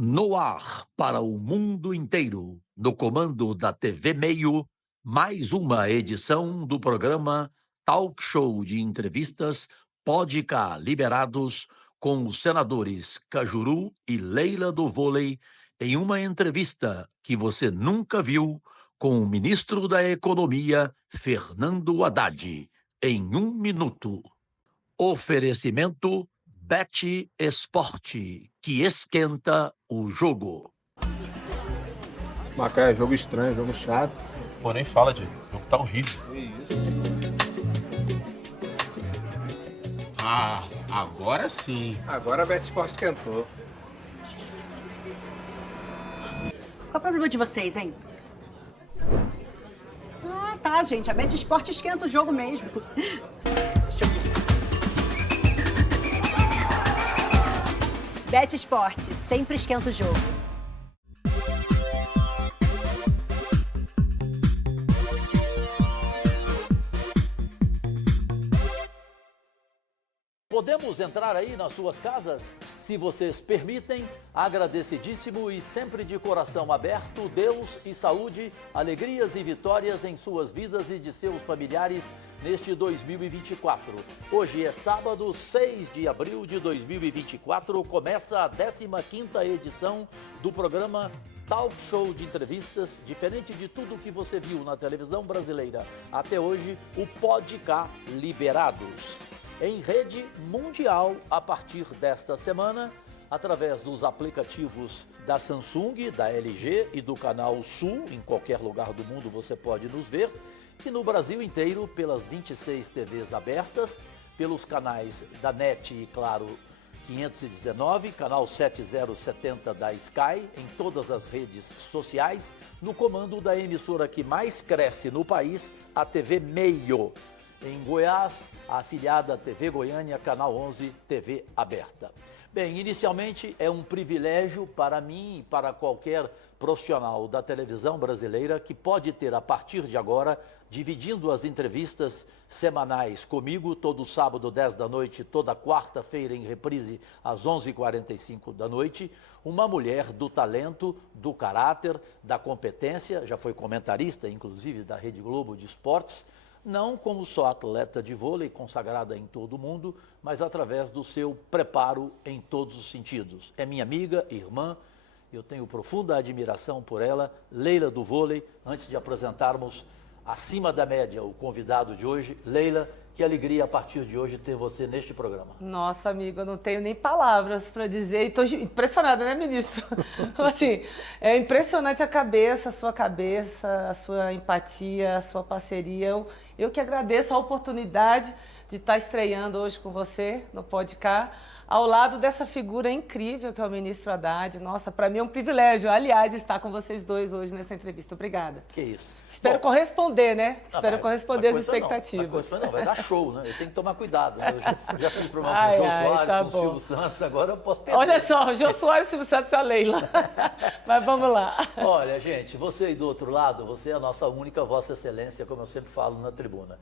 No ar para o mundo inteiro, no comando da TV Meio, mais uma edição do programa Talk Show de Entrevistas Pode Cá Liberados com os senadores Cajuru e Leila do Vôlei em uma entrevista que você nunca viu com o ministro da Economia, Fernando Haddad, em um minuto. Oferecimento Bet Esporte, que esquenta o jogo. Macaé, jogo estranho, jogo chato. Pô, nem fala, Diego. O jogo tá horrível. Que isso? Ah, agora sim. Agora a Bet Sport cantou. Qual é o problema de vocês, hein? Ah, tá, gente. A Bet Sport esquenta o jogo mesmo. Bet Sport sempre esquenta o jogo. Podemos entrar aí nas suas casas? Se vocês permitem, agradecidíssimo e sempre de coração aberto, Deus e saúde, alegrias e vitórias em suas vidas e de seus familiares neste 2024. Hoje é sábado, 6 de abril de 2024, começa a 15ª edição do programa Talk Show de Entrevistas, diferente de tudo que você viu na televisão brasileira até hoje, o Pode Cá Liberados. Em rede mundial a partir desta semana, através dos aplicativos da Samsung, da LG e do canal Sul, em qualquer lugar do mundo você pode nos ver, e no Brasil inteiro pelas 26 TVs abertas, pelos canais da NET e Claro 519, canal 7070 da Sky, em todas as redes sociais, no comando da emissora que mais cresce no país, a TV Meio. Em Goiás, a afiliada TV Goiânia, Canal 11, TV aberta. Bem, inicialmente é um privilégio para mim e para qualquer profissional da televisão brasileira que pode ter, a partir de agora, dividindo as entrevistas semanais comigo, todo sábado, 10 da noite, toda quarta-feira em reprise, às 11h45 da noite, uma mulher do talento, do caráter, da competência, já foi comentarista, inclusive, da Rede Globo de Esportes, não como só atleta de vôlei consagrada em todo o mundo, mas através do seu preparo em todos os sentidos. É minha amiga, irmã, eu tenho profunda admiração por ela, Leila do Vôlei. Antes de apresentarmos acima da média o convidado de hoje, Leila, que alegria a partir de hoje ter você neste programa. Nossa, amigo, eu não tenho nem palavras para dizer. Estou impressionada, né, ministro? Assim, é impressionante a sua empatia, a sua parceria. Eu que agradeço a oportunidade de estar estreando hoje com você no Pode Cá, ao lado dessa figura incrível que é o ministro Haddad. Nossa, para mim é um privilégio, aliás, estar com vocês dois hoje nessa entrevista. Obrigada. Que isso. Espero corresponder, né? Espero corresponder às expectativas. Não, vai dar show, né? Eu tenho que tomar cuidado, né? Eu já fiz programa com o Jô Soares, tá com o Silvio Santos, agora eu posso perder. Olha só, o Jô Soares, o Silvio Santos e a Leila. Mas vamos lá. Olha, gente, você aí do outro lado, você é a nossa única Vossa Excelência, como eu sempre falo na tribuna.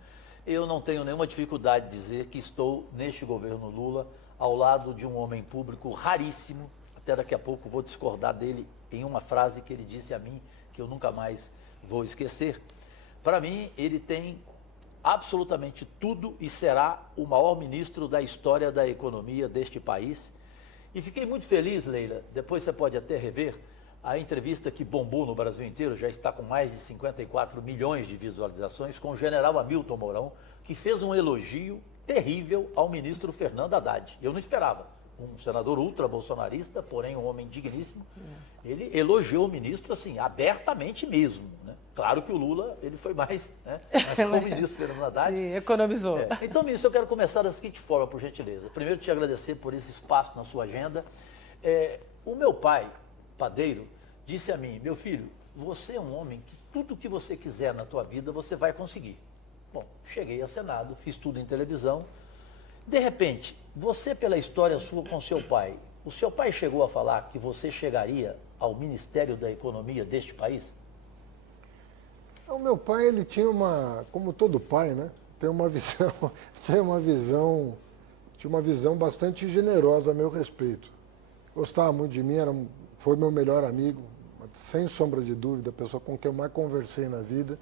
Eu não tenho nenhuma dificuldade de dizer que estou, neste governo Lula, ao lado de um homem público raríssimo. Até daqui a pouco vou discordar dele em uma frase que ele disse a mim, que eu nunca mais vou esquecer. Para mim, ele tem absolutamente tudo e será o maior ministro da história da economia deste país. E fiquei muito feliz, Leila, depois você pode até rever, a entrevista que bombou no Brasil inteiro, já está com mais de 54 milhões de visualizações, com o general Hamilton Mourão, que fez um elogio terrível ao ministro Fernando Haddad. Eu não esperava. Um senador ultra-bolsonarista, porém um homem digníssimo, ele elogiou o ministro, assim, abertamente mesmo, né? Claro que o Lula, ele foi mais, né? Mas foi o ministro Fernando Haddad. Sim, economizou. Então, ministro, eu quero começar da seguinte forma, por gentileza. Primeiro, te agradecer por esse espaço na sua agenda. O meu pai, padeiro, disse a mim, meu filho, você é um homem que tudo que você quiser na tua vida, você vai conseguir. Bom, cheguei ao Senado, fiz tudo em televisão. De repente, você pela história sua com seu pai, o seu pai chegou a falar que você chegaria ao Ministério da Economia deste país? O meu pai, ele tinha como todo pai, né? Tem uma visão, tinha uma visão bastante generosa a meu respeito. Gostava muito de mim, foi meu melhor amigo, sem sombra de dúvida, a pessoa com quem eu mais conversei na vida.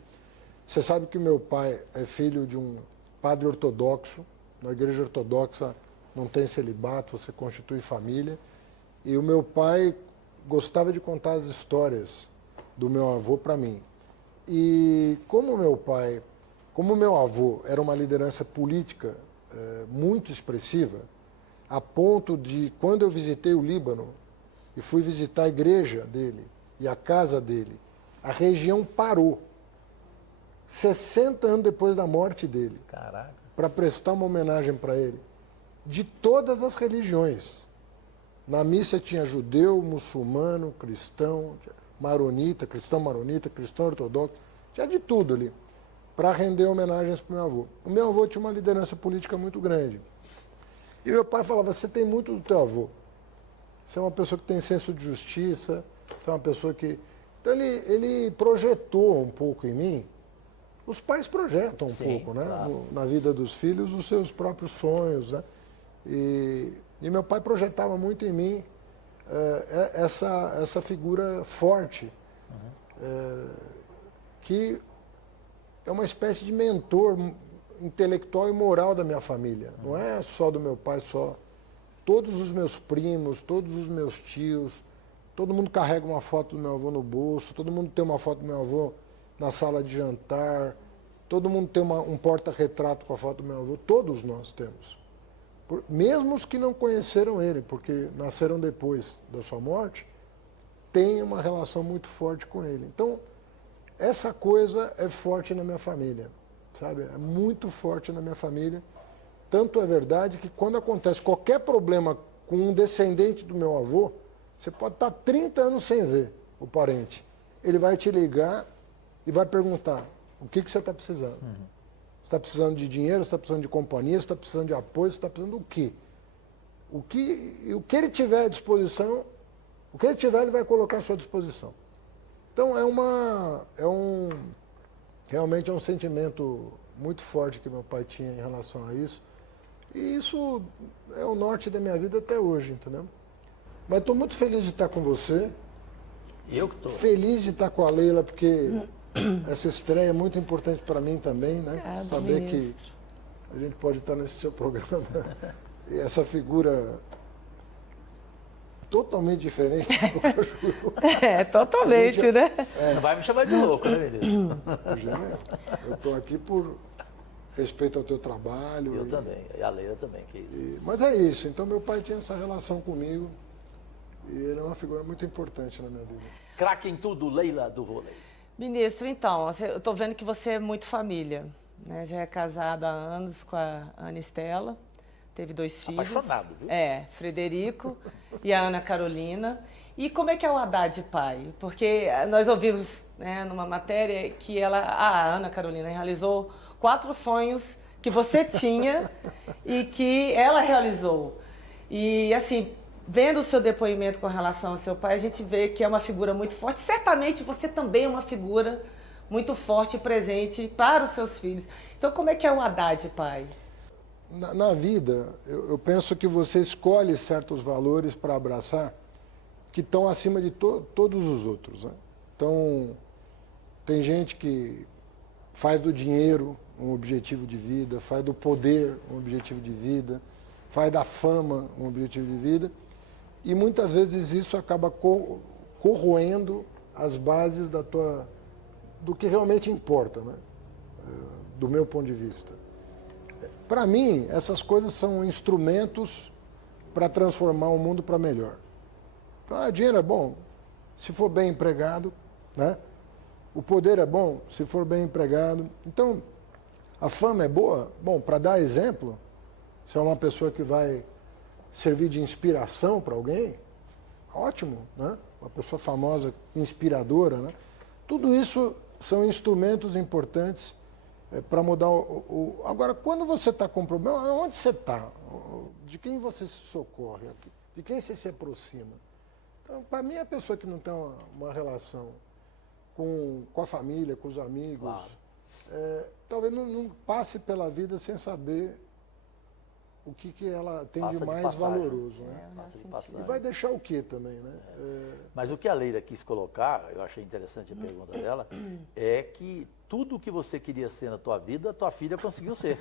Você sabe que meu pai é filho de um padre ortodoxo. Na igreja ortodoxa não tem celibato, você constitui família. E o meu pai gostava de contar as histórias do meu avô para mim. E como meu avô era uma liderança política muito expressiva, a ponto de, quando eu visitei o Líbano e fui visitar a igreja dele e a casa dele, a região parou, 60 anos depois da morte dele, para prestar uma homenagem para ele, de todas as religiões. Na missa tinha judeu, muçulmano, cristão, maronita, cristão ortodoxo, tinha de tudo ali, para render homenagens para o meu avô. O meu avô tinha uma liderança política muito grande. E meu pai falava, você tem muito do teu avô. Você é uma pessoa que tem senso de justiça, você é uma pessoa que... Então ele projetou um pouco em mim, os pais projetam um pouco, né? Claro. Na vida dos filhos, os seus próprios sonhos, né? E meu pai projetava muito em mim essa figura forte, que é uma espécie de mentor intelectual e moral da minha família. Não é só do meu pai, só. Todos os meus primos, todos os meus tios, todo mundo carrega uma foto do meu avô no bolso, todo mundo tem uma foto do meu avô na sala de jantar, todo mundo tem um porta-retrato com a foto do meu avô, todos nós temos. Mesmo os que não conheceram ele, porque nasceram depois da sua morte, têm uma relação muito forte com ele. Então, essa coisa é forte na minha família, sabe? É muito forte na minha família. Tanto é verdade que quando acontece qualquer problema com um descendente do meu avô, você pode estar 30 anos sem ver o parente. Ele vai te ligar e vai perguntar, o que você está precisando? Você está precisando de dinheiro, você está precisando de companhia, você está precisando de apoio, você está precisando do quê? O que ele tiver à disposição, o que ele tiver, ele vai colocar à sua disposição. Então, realmente é um sentimento muito forte que meu pai tinha em relação a isso. E isso é o norte da minha vida até hoje, entendeu? Mas estou muito feliz de estar com você. Eu que estou. Feliz de estar com a Leila, porque essa estreia é muito importante para mim também, né? Obrigada, saber ministro. que a gente pode estar nesse seu programa. E essa figura totalmente diferente do que eu juro. Totalmente, né? Não vai me chamar de louco, né, ministro? Eugênia, eu estou aqui por respeito ao teu trabalho. Eu também, e a Leila também. Mas é isso, então meu pai tinha essa relação comigo e ele é uma figura muito importante na minha vida. Craque em tudo, Leila do vôlei. Ministro, então, eu estou vendo que você é muito família, né? Já é casado há anos com a Ana Estela, teve 2 filhos. Apaixonado, viu? Frederico e a Ana Carolina. E como é que é o Haddad pai? Porque nós ouvimos, né, numa matéria que a Ana Carolina realizou 4 sonhos que você tinha e que ela realizou. E, assim, vendo o seu depoimento com relação ao seu pai, a gente vê que é uma figura muito forte. Certamente você também é uma figura muito forte e presente para os seus filhos. Então, como é que é o Haddad pai? Na vida, eu penso que você escolhe certos valores para abraçar que estão acima de todos os outros, né? Então, tem gente que faz do dinheiro um objetivo de vida, faz do poder um objetivo de vida, faz da fama um objetivo de vida, e muitas vezes isso acaba corroendo as bases do que realmente importa, né? Do meu ponto de vista. Para mim, essas coisas são instrumentos para transformar o mundo para melhor. Então, dinheiro é bom se for bem empregado, né? O poder é bom se for bem empregado. Então, a fama é boa? Bom, para dar exemplo, se é uma pessoa que vai servir de inspiração para alguém, ótimo, né? Uma pessoa famosa, inspiradora, né? Tudo isso são instrumentos importantes para mudar Agora, quando você está com problema, onde você está? De quem você se socorre? De quem você se aproxima? Então, para mim, a pessoa que não tem uma relação com a família, com os amigos, Claro. Talvez não passe pela vida sem saber o que ela tem Passa de de mais passagem. valoroso, né? Passa de E passagem. vai deixar o quê também, né? Mas o que a Leila quis colocar, eu achei interessante a pergunta dela, é que tudo o que você queria ser na tua vida, tua filha conseguiu ser.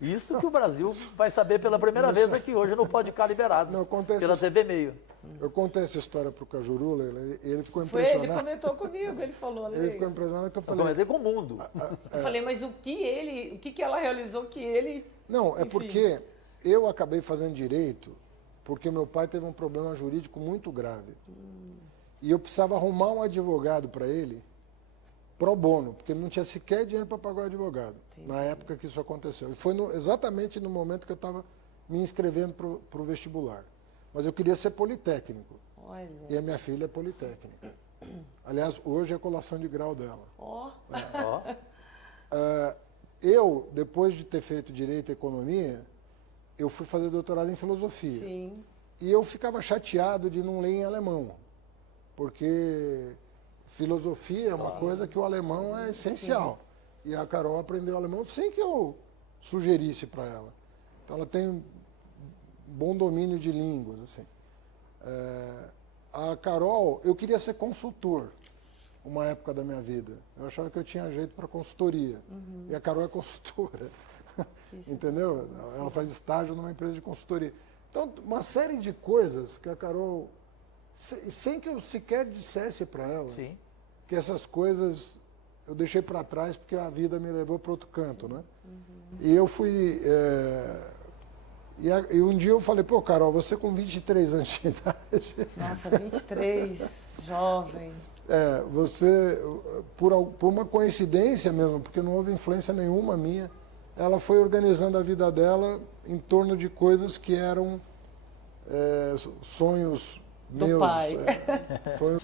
Isso que o Brasil vai saber pela primeira vez aqui hoje no Podcast Liberados, Não, acontece pela isso. TV Meio. Eu contei essa história pro Cajuru, Leila, ele ficou Foi, ele impressionado. comentou comigo, ele falou. Ele ficou impressionado que eu Eu falei... comentei com o mundo. Eu falei, mas o que ela realizou que ele... Não, é Enfim. porque eu acabei fazendo direito porque meu pai teve um problema jurídico muito grave. E eu precisava arrumar um advogado para ele, pro bono, porque ele não tinha sequer dinheiro para pagar o advogado, na época que isso aconteceu. E foi exatamente no momento que eu estava me inscrevendo para o vestibular. Mas eu queria ser politécnico. Olha, E a minha filha é politécnica. Aliás, hoje é a colação de grau dela. ó, Ó, Eu, depois de ter feito Direito e Economia, eu fui fazer doutorado em Filosofia. sim. E eu ficava chateado de não ler em alemão, porque filosofia é uma coisa que o alemão é essencial. E a Carol aprendeu alemão sem que eu sugerisse para ela. Então ela tem bom domínio de línguas, assim. A Carol, eu queria ser consultor uma época da minha vida. Eu achava que eu tinha jeito para consultoria. E a Carol é consultora. Entendeu? Ela faz estágio numa empresa de consultoria. Então, uma série de coisas que a Carol, sem que eu sequer dissesse para ela, sim. que essas coisas eu deixei para trás porque a vida me levou para outro canto, né? E eu fui... E um dia eu falei, pô, Carol, você com 23 anos de idade... Nossa, 23, jovem. Você, por uma coincidência mesmo, porque não houve influência nenhuma minha, ela foi organizando a vida dela em torno de coisas que eram sonhos Do meus. pai.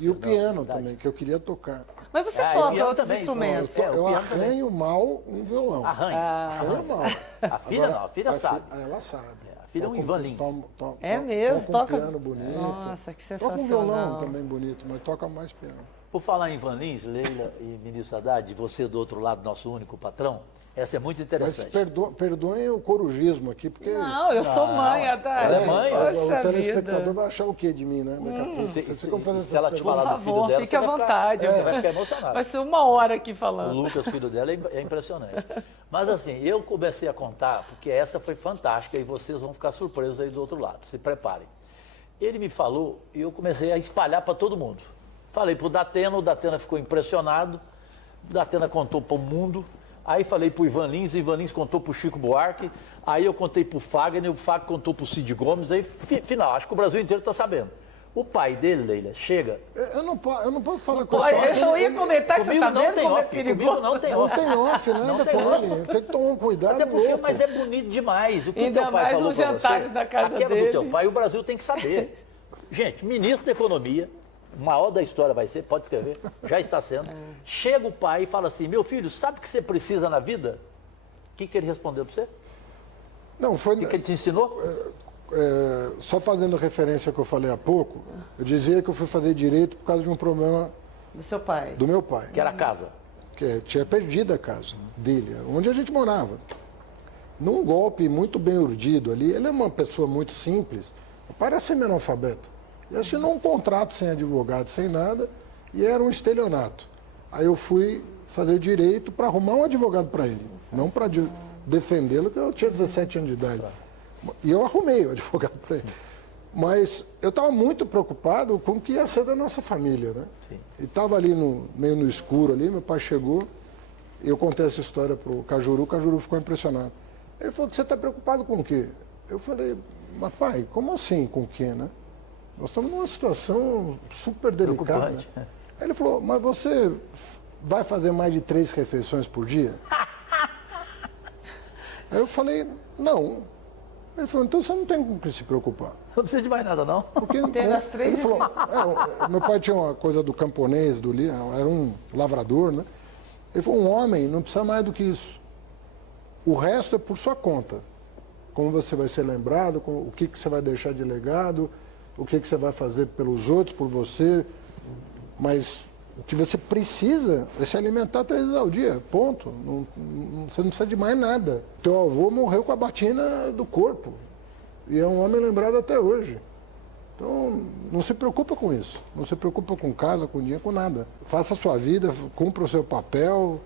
E o piano também, que eu queria tocar. Mas você Ah, e toca piano outros também, instrumentos? Eu o piano arranho mal um violão. Arranha. Arranho mal. A filha não, a filha sabe. Ela sabe. A filha é um Toca Ivan Lins. É mesmo? Toca um piano bonito. Nossa, que Toca sensacional. um violão também bonito, mas toca mais piano. Por falar em Ivan Lins, Leila e ministro Haddad, você do outro lado, nosso único patrão, essa é muito Mas interessante. perdoem o corugismo aqui, porque... Não, eu sou mãe, Haddad. Ela é mãe? Poxa O telespectador vida. vai achar o quê de mim, né? Daqui a pouco. Vocês ficam fazendo se ela essas te perguntas. falar Por do filho favor, dela, fique você à vai vontade. Ficar, vai ficar emocionado. Vai ser uma hora aqui O falando. Lucas, filho dela, é impressionante. Mas assim, eu comecei a contar, porque essa foi fantástica e vocês vão ficar surpresos aí do outro lado. Se preparem. Ele me falou e eu comecei a espalhar para todo mundo. Falei para o Datena ficou impressionado, o Datena contou para o mundo. Aí falei para o Ivan Lins contou para o Chico Buarque, aí eu contei para o Fagner contou para o Cid Gomes, aí final, acho que o Brasil inteiro está sabendo. O pai dele, Leila, chega... Eu não posso falar com Olha, ele. eu ia comentar que você Comigo tá não vendo tem como é off, comigo perigoso. não tem Não off. tem off, Não nada tem com off. ele. Tem que tomar um cuidado Até porque, louco. mas é bonito demais. O que Ainda teu pai mais falou nos pra jantares você, da casa a quebra dele. do teu pai, o Brasil tem que saber. Gente, ministro da Economia, o maior da história vai ser, pode escrever, já está sendo. Chega o pai e fala assim, meu filho, sabe o que você precisa na vida? O que ele respondeu para você? Não, foi... O que ele te ensinou? só fazendo referência ao que eu falei há pouco, eu dizia que eu fui fazer direito por causa de um problema Do seu pai. do meu pai. Que era a casa. Que tinha perdido a casa dele, onde a gente morava. Num golpe muito bem urdido ali, ele é uma pessoa muito simples, o pai era semi-analfabeto. E assinou um contrato sem advogado, sem nada, e era um estelionato. Aí eu fui fazer direito para arrumar um advogado para ele, não para defendê-lo, porque eu tinha 17 anos de idade. E eu arrumei o advogado para ele. Mas eu estava muito preocupado com o que ia ser da nossa família, né? Sim. E estava ali meio no escuro ali, meu pai chegou, eu contei essa história para o Cajuru ficou impressionado. Ele falou, você está preocupado com o quê? Eu falei, mas pai, como assim com o quê, né? Nós estamos numa situação super delicada. Preocupante. Aí ele falou, mas você vai fazer mais de 3 refeições por dia? Aí eu falei, não. Ele falou, então você não tem com o que se preocupar. Não precisa de mais nada, não. Porque Tem as 3 ele falou, meu pai tinha uma coisa do camponês, era um lavrador, né? Ele falou, um homem não precisa mais do que isso. O resto é por sua conta. Como você vai ser lembrado, o que você vai deixar de legado, o que você vai fazer pelos outros, por você. Mas O que você precisa é se alimentar 3 vezes ao dia, ponto. Você não precisa de mais nada. Teu avô morreu com a batina do corpo e é um homem lembrado até hoje. Então, não se preocupa com isso. Não se preocupa com casa, com dinheiro, com nada. Faça a sua vida, cumpra o seu papel,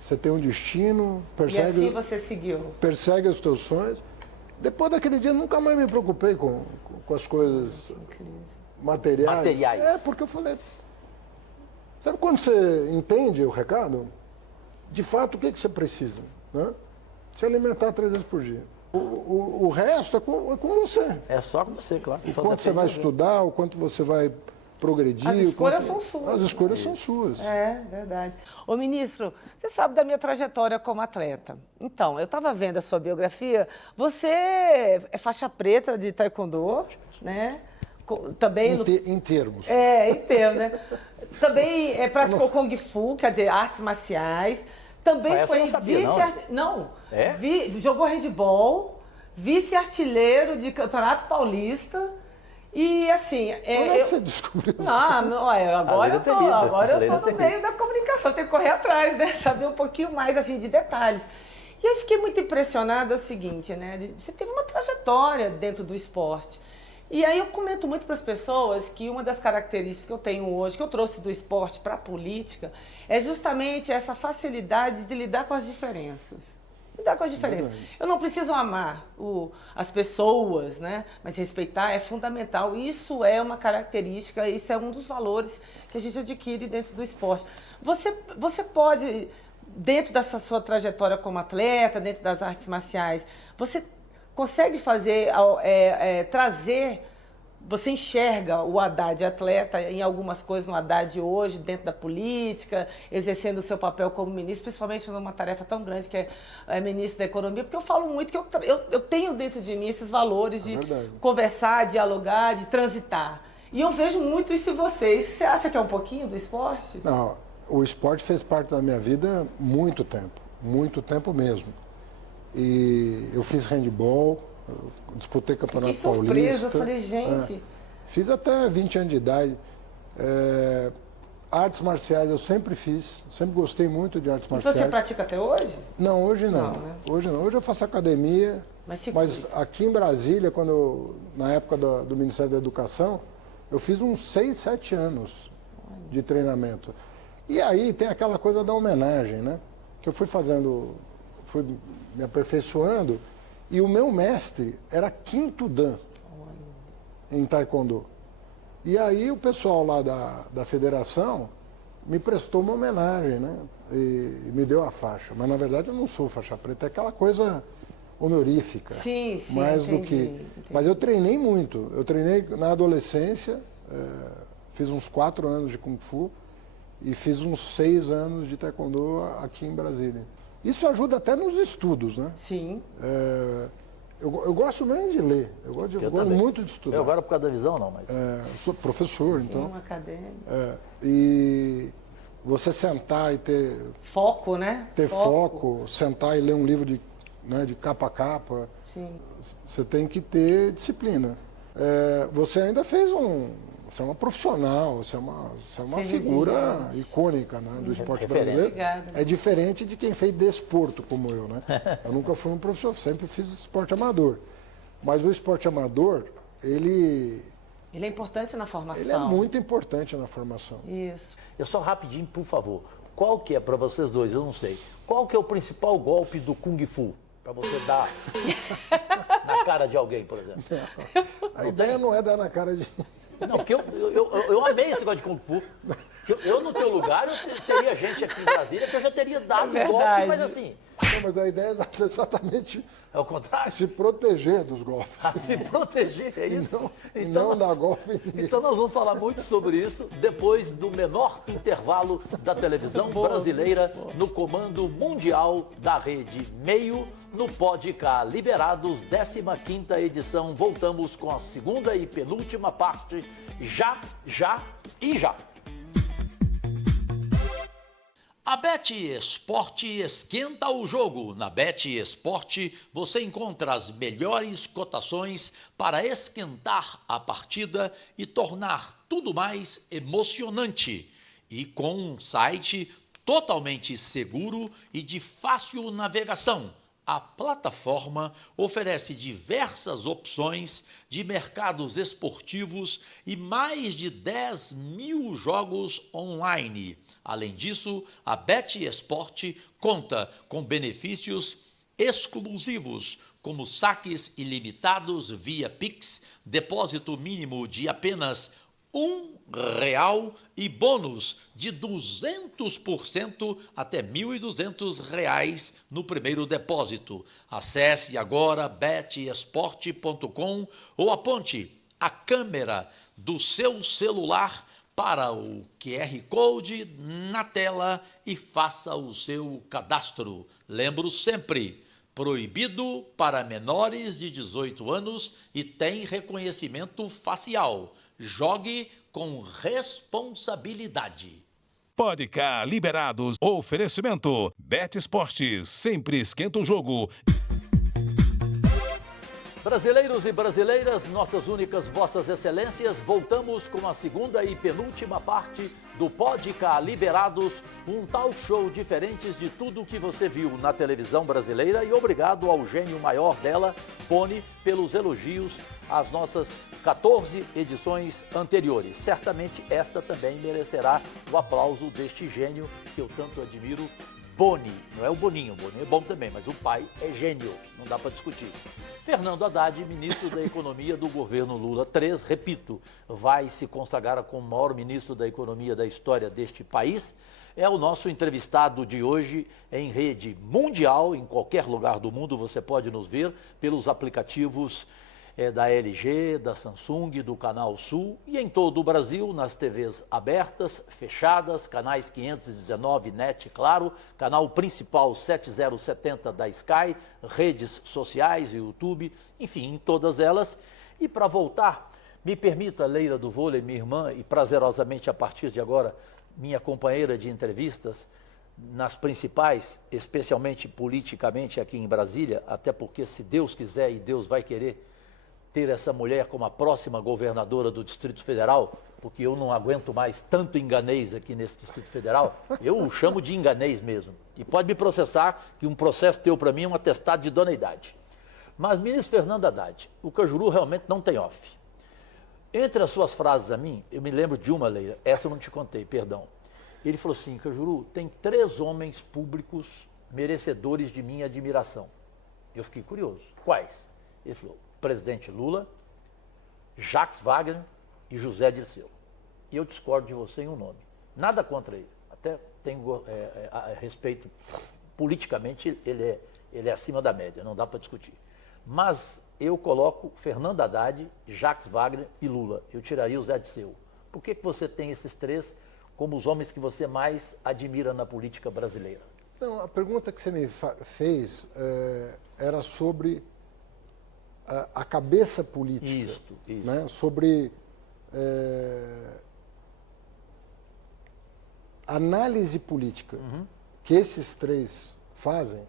você tem um destino, E assim você seguiu. persegue os teus sonhos. Depois daquele dia, nunca mais me preocupei com as coisas materiais. É, porque eu falei... Sabe quando você entende o recado? De fato, o que você precisa? Né? Se alimentar 3 vezes por dia. O resto é com você. É só com você, claro. O quanto você vai estudar, o quanto você vai progredir. As escolhas são suas. As escolhas são suas. É, verdade. Ô, ministro, você sabe da minha trajetória como atleta. Então, eu estava vendo a sua biografia. Você é faixa preta de taekwondo, né? Também Em termos. É, em termos, né? Também praticou Kung Fu, quer dizer, artes marciais. Também foi jogou handball, vice-artilheiro de Campeonato Paulista. E assim. Como é que você descobriu isso? Agora eu tô no meio da comunicação, tenho que correr atrás, né? Saber um pouquinho mais assim, de detalhes. E eu fiquei muito impressionada o seguinte, né? Você teve uma trajetória dentro do esporte. E aí eu comento muito para as pessoas que uma das características que eu tenho hoje, que eu trouxe do esporte para a política, é justamente essa facilidade de lidar com as diferenças. Lidar com as diferenças. Eu não preciso amar as pessoas, né? Mas respeitar é fundamental. Isso é uma característica, isso é um dos valores que a gente adquire dentro do esporte. Você pode, dentro dessa sua trajetória como atleta, dentro das artes marciais, você consegue fazer, trazer, você enxerga o Haddad atleta em algumas coisas no Haddad hoje, dentro da política, exercendo o seu papel como ministro, principalmente numa tarefa tão grande que é ministro da Economia, porque eu falo muito que eu tenho dentro de mim esses valores de conversar, dialogar, de transitar. E eu vejo muito isso em vocês. Você acha que é um pouquinho do esporte? Não, o esporte fez parte da minha vida muito tempo mesmo. E eu fiz handball, disputei Campeonato Paulista. Eu falei, gente... Fiz até 20 anos de idade. Artes marciais eu sempre fiz, sempre gostei muito de artes marciais. Então você pratica até hoje? Não, hoje não. Não, né? Hoje não. Hoje eu faço academia, mas aqui em Brasília, na época do Ministério da Educação, eu fiz uns 6, 7 anos de treinamento. E aí tem aquela coisa da homenagem, né? Que eu fui me aperfeiçoando, e o meu mestre era 5º Dan em taekwondo. E aí o pessoal lá da federação me prestou uma homenagem, né? E me deu a faixa. Mas na verdade eu não sou faixa preta, é aquela coisa honorífica. Sim, mais do que. Entendi. Mas eu treinei muito. Eu treinei na adolescência, fiz uns 4 anos de Kung Fu e fiz uns 6 anos de taekwondo aqui em Brasília. Isso ajuda até nos estudos, né? Sim. Eu gosto mesmo de ler, eu gosto muito de estudar. Eu agora por causa da visão não, mas... sou professor, então... Um acadêmico. E você sentar e ter... Foco, né? Ter foco, sentar e ler um livro de capa a capa. Sim. Você tem que ter disciplina. Você ainda fez Você é uma profissional, você é uma figura icônica, né, do esporte brasileiro. Obrigada. É diferente de quem fez desporto como eu, né? Eu nunca fui um professor, sempre fiz esporte amador. Mas o esporte amador, ele é importante na formação. Ele é muito importante na formação. Isso. Eu só rapidinho, por favor. Qual que é, para vocês dois, eu não sei, qual que é o principal golpe do Kung Fu? Para você dar na cara de alguém, por exemplo. A ideia não é dar na cara de... Não, porque eu amei esse negócio de Kung Fu. Eu, no teu lugar, eu teria gente aqui em Brasília que eu já teria dado golpe, mas assim... Não, mas a ideia é exatamente... É o contrário? Se proteger dos golpes. Se proteger, é isso? E não dar golpe em ninguém. Então nós vamos falar muito sobre isso depois do menor intervalo da televisão brasileira no comando mundial da Rede Meio, no Pode Cá. Liberados, 15ª edição. Voltamos com a segunda e penúltima parte. Já. A Bet Esporte esquenta o jogo. Na Bet Esporte você encontra as melhores cotações para esquentar a partida e tornar tudo mais emocionante. e com um site totalmente seguro e de fácil navegação. A plataforma oferece diversas opções de mercados esportivos e mais de 10 mil jogos online. Além disso, a Bet Esporte conta com benefícios exclusivos, como saques ilimitados via Pix, depósito mínimo de apenas R$1 e bônus de 200% até R$1.200 no primeiro depósito. Acesse agora betesporte.com ou aponte a câmera do seu celular para o QR Code na tela e faça o seu cadastro. Lembro sempre, proibido para menores de 18 anos e tem reconhecimento facial. Jogue com responsabilidade. Podcast liberados. Oferecimento. Bet Esportes, sempre esquenta o jogo. Brasileiros e brasileiras, nossas únicas vossas excelências, voltamos com a segunda e penúltima parte do Podcast Liberados, um talk show diferente de tudo que você viu na televisão brasileira, e obrigado ao gênio maior dela, Boni, pelos elogios às nossas 14 edições anteriores. Certamente esta também merecerá o aplauso deste gênio que eu tanto admiro, Boni. Não é o Boninho é bom também, mas o pai é gênio, não dá para discutir. Fernando Haddad, ministro da Economia do governo Lula III, repito, vai se consagrar como o maior ministro da Economia da história deste país. É o nosso entrevistado de hoje em rede mundial, em qualquer lugar do mundo você pode nos ver pelos aplicativos da LG, da Samsung, do Canal Sul e em todo o Brasil, nas TVs abertas, fechadas, canais 519 NET, claro, canal principal 7070 da Sky, redes sociais, YouTube, enfim, em todas elas. E para voltar, me permita, Leila do Vôlei, minha irmã, e prazerosamente a partir de agora, minha companheira de entrevistas, nas principais, especialmente politicamente aqui em Brasília, até porque se Deus quiser e Deus vai querer, ter essa mulher como a próxima governadora do Distrito Federal, porque eu não aguento mais tanto enganês aqui nesse Distrito Federal, eu o chamo de enganês mesmo. E pode me processar, que um processo teu para mim é um atestado de idoneidade. Mas, ministro Fernando Haddad, o Cajuru realmente não tem off. Entre as suas frases a mim, eu me lembro de uma, Leila, essa eu não te contei, perdão. Ele falou assim, Cajuru, tem 3 homens públicos merecedores de minha admiração. Eu fiquei curioso. Quais? Ele falou, presidente Lula, Jacques Wagner e José Dirceu. E eu discordo de você em um nome. Nada contra ele. Até tenho respeito. Politicamente, ele é acima da média, não dá para discutir. Mas eu coloco Fernando Haddad, Jacques Wagner e Lula. Eu tiraria o Zé Dirceu. Por que você tem esses 3 como os homens que você mais admira na política brasileira? Não, a pergunta que você me fez era sobre a cabeça política, isso. Né? Sobre análise política que esses 3 fazem.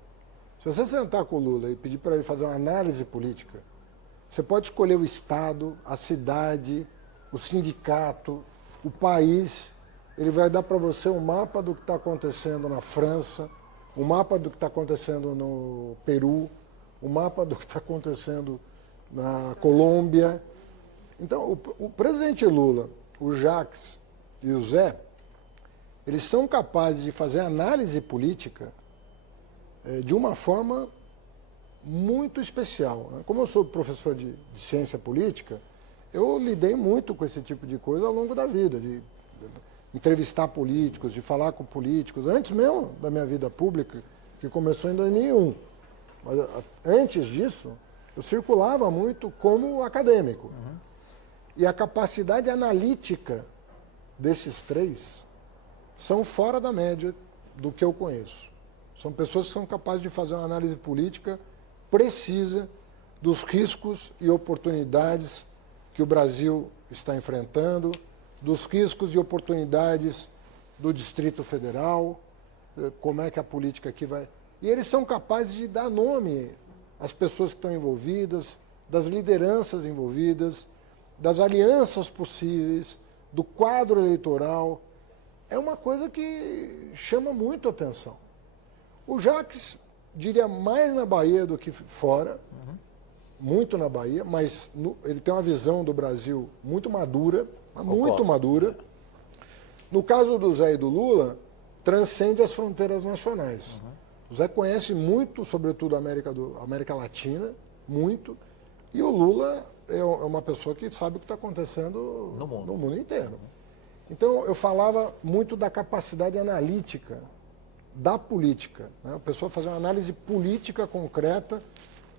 Se você sentar com o Lula e pedir para ele fazer uma análise política, você pode escolher o Estado, a cidade, o sindicato, o país. Ele vai dar para você um mapa do que está acontecendo na França, um mapa do que está acontecendo no Peru, um mapa do que está acontecendo na Colômbia. Então, o presidente Lula, o Jacques e o Zé, eles são capazes de fazer análise política de uma forma muito especial. Como eu sou professor de ciência política, eu lidei muito com esse tipo de coisa ao longo da vida, de entrevistar políticos, de falar com políticos, antes mesmo da minha vida pública, que começou em 2001. Mas antes disso, eu circulava muito como acadêmico. E a capacidade analítica desses 3 são fora da média do que eu conheço. São pessoas que são capazes de fazer uma análise política precisa dos riscos e oportunidades que o Brasil está enfrentando, dos riscos e oportunidades do Distrito Federal, como é que a política aqui vai... E eles são capazes de dar nome às pessoas que estão envolvidas, das lideranças envolvidas, das alianças possíveis, do quadro eleitoral. é uma coisa que chama muito a atenção. O Jacques, diria mais na Bahia do que fora, muito na Bahia, mas ele tem uma visão do Brasil muito madura, muito madura. No caso do Zé e do Lula, transcende as fronteiras nacionais. O Zé conhece muito, sobretudo a América Latina, muito, e o Lula é uma pessoa que sabe o que está acontecendo no mundo inteiro. Então, eu falava muito da capacidade analítica da política, né? A pessoa fazer uma análise política concreta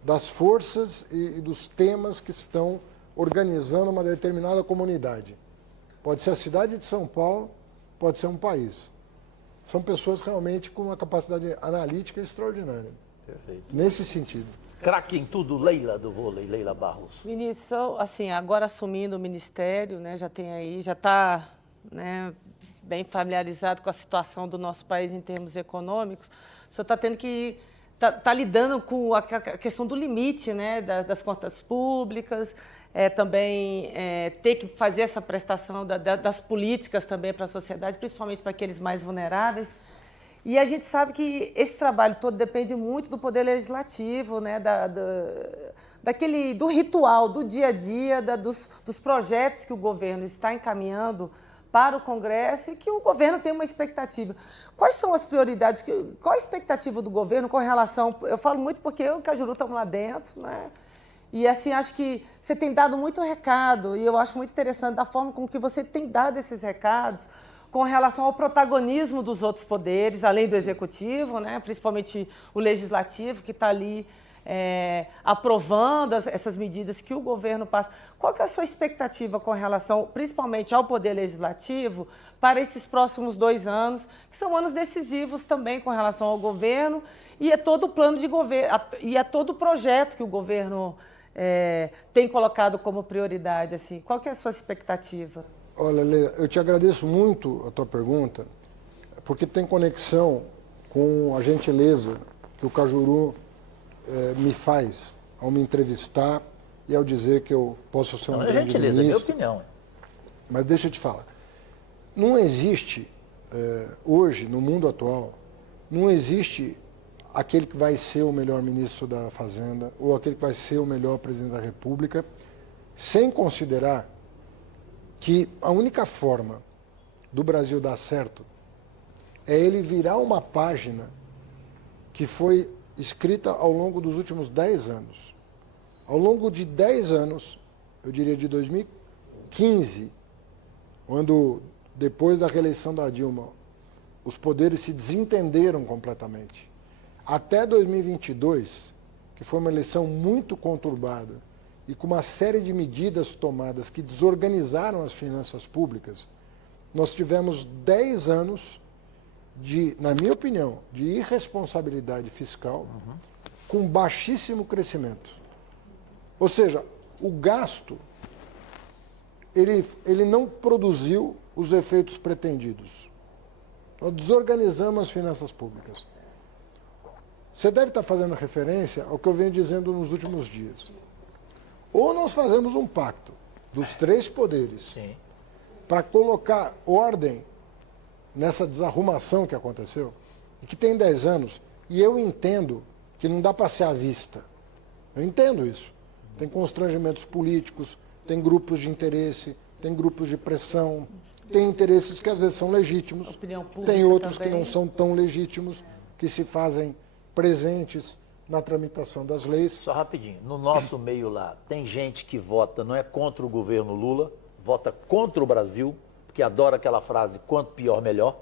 das forças e dos temas que estão organizando uma determinada comunidade. Pode ser a cidade de São Paulo, pode ser um país. São pessoas realmente com uma capacidade analítica extraordinária. Perfeito. Nesse sentido. Craque em tudo, Leila do vôlei, Leila Barros. Vinícius, assim, agora assumindo o ministério, né, já está, né, bem familiarizado com a situação do nosso país em termos econômicos. O senhor está tendo que tá lidando com a questão do limite, né, das contas públicas, também ter que fazer essa prestação das políticas também para a sociedade, principalmente para aqueles mais vulneráveis. E a gente sabe que esse trabalho todo depende muito do poder legislativo, né, do ritual, do dia a dia, dos projetos que o governo está encaminhando para o Congresso e que o governo tem uma expectativa. Quais são as prioridades? Qual a expectativa do governo com relação... Eu falo muito porque eu e o Cajuru estamos lá dentro, né? E assim, acho que você tem dado muito recado e eu acho muito interessante da forma com que você tem dado esses recados com relação ao protagonismo dos outros poderes, além do executivo, né? Principalmente o legislativo, que está ali aprovando essas medidas que o governo passa. Qual que é a sua expectativa com relação, principalmente ao poder legislativo, para esses próximos 2 anos, que são anos decisivos também com relação ao governo e é todo o plano de governo, e é todo o projeto que o governo tem colocado como prioridade, assim. Qual que é a sua expectativa? Olha, Leila, eu te agradeço muito a tua pergunta, porque tem conexão com a gentileza que o Cajuru me faz ao me entrevistar e ao dizer que eu posso ser um grande ministro. É minha opinião. Mas deixa eu te falar. Não existe, hoje, no mundo atual, não existe aquele que vai ser o melhor ministro da Fazenda ou aquele que vai ser o melhor presidente da República, sem considerar que a única forma do Brasil dar certo é ele virar uma página que foi escrita ao longo dos últimos 10 anos. Ao longo de 10 anos, eu diria de 2015, quando, depois da reeleição da Dilma, os poderes se desentenderam completamente, até 2022, que foi uma eleição muito conturbada e com uma série de medidas tomadas que desorganizaram as finanças públicas, nós tivemos 10 anos de, na minha opinião, de irresponsabilidade fiscal com baixíssimo crescimento. Ou seja, o gasto, ele não produziu os efeitos pretendidos. Nós desorganizamos as finanças públicas. Você deve estar fazendo referência ao que eu venho dizendo nos últimos dias. Ou nós fazemos um pacto dos 3 poderes para colocar ordem nessa desarrumação que aconteceu, e que tem 10 anos, e eu entendo que não dá para ser à vista. Eu entendo isso. Tem constrangimentos políticos, tem grupos de interesse, tem grupos de pressão, tem interesses que às vezes são legítimos, tem outros também que não são tão legítimos, que se fazem presentes na tramitação das leis. Só rapidinho, no nosso meio lá, tem gente que vota, não é contra o governo Lula, vota contra o Brasil, porque adora aquela frase, quanto pior, melhor.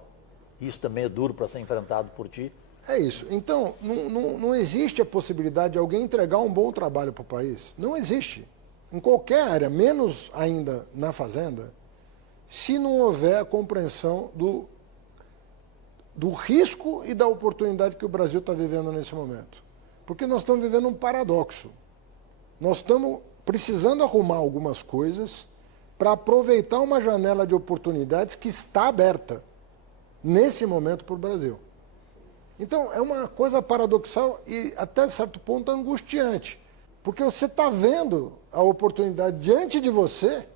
Isso também é duro para ser enfrentado por ti. É isso. Então, não existe a possibilidade de alguém entregar um bom trabalho para o país. Não existe. Em qualquer área, menos ainda na Fazenda, se não houver a compreensão do risco e da oportunidade que o Brasil está vivendo nesse momento. Porque nós estamos vivendo um paradoxo. Nós estamos precisando arrumar algumas coisas para aproveitar uma janela de oportunidades que está aberta nesse momento para o Brasil. Então, é uma coisa paradoxal e até certo ponto angustiante, porque você está vendo a oportunidade diante de você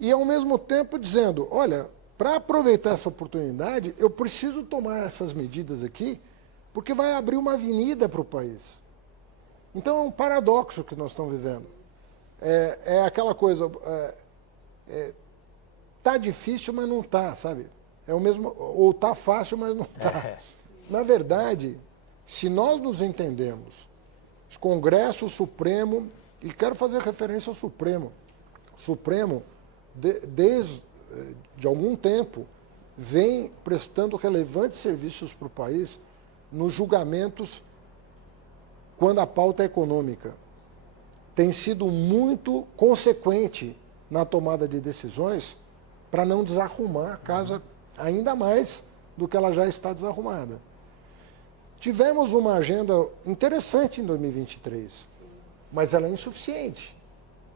e, ao mesmo tempo, dizendo, olha, para aproveitar essa oportunidade, eu preciso tomar essas medidas aqui, porque vai abrir uma avenida para o país. Então é um paradoxo que nós estamos vivendo. É aquela coisa, tá difícil, mas não tá, sabe? É o mesmo, ou tá fácil, mas não tá. Na verdade, se nós nos entendemos, o Congresso, o Supremo, e quero fazer referência ao Supremo. O Supremo, desde de algum tempo, vem prestando relevantes serviços para o país nos julgamentos quando a pauta é econômica. Tem sido muito consequente na tomada de decisões para não desarrumar a casa ainda mais do que ela já está desarrumada. Tivemos uma agenda interessante em 2023, mas ela é insuficiente.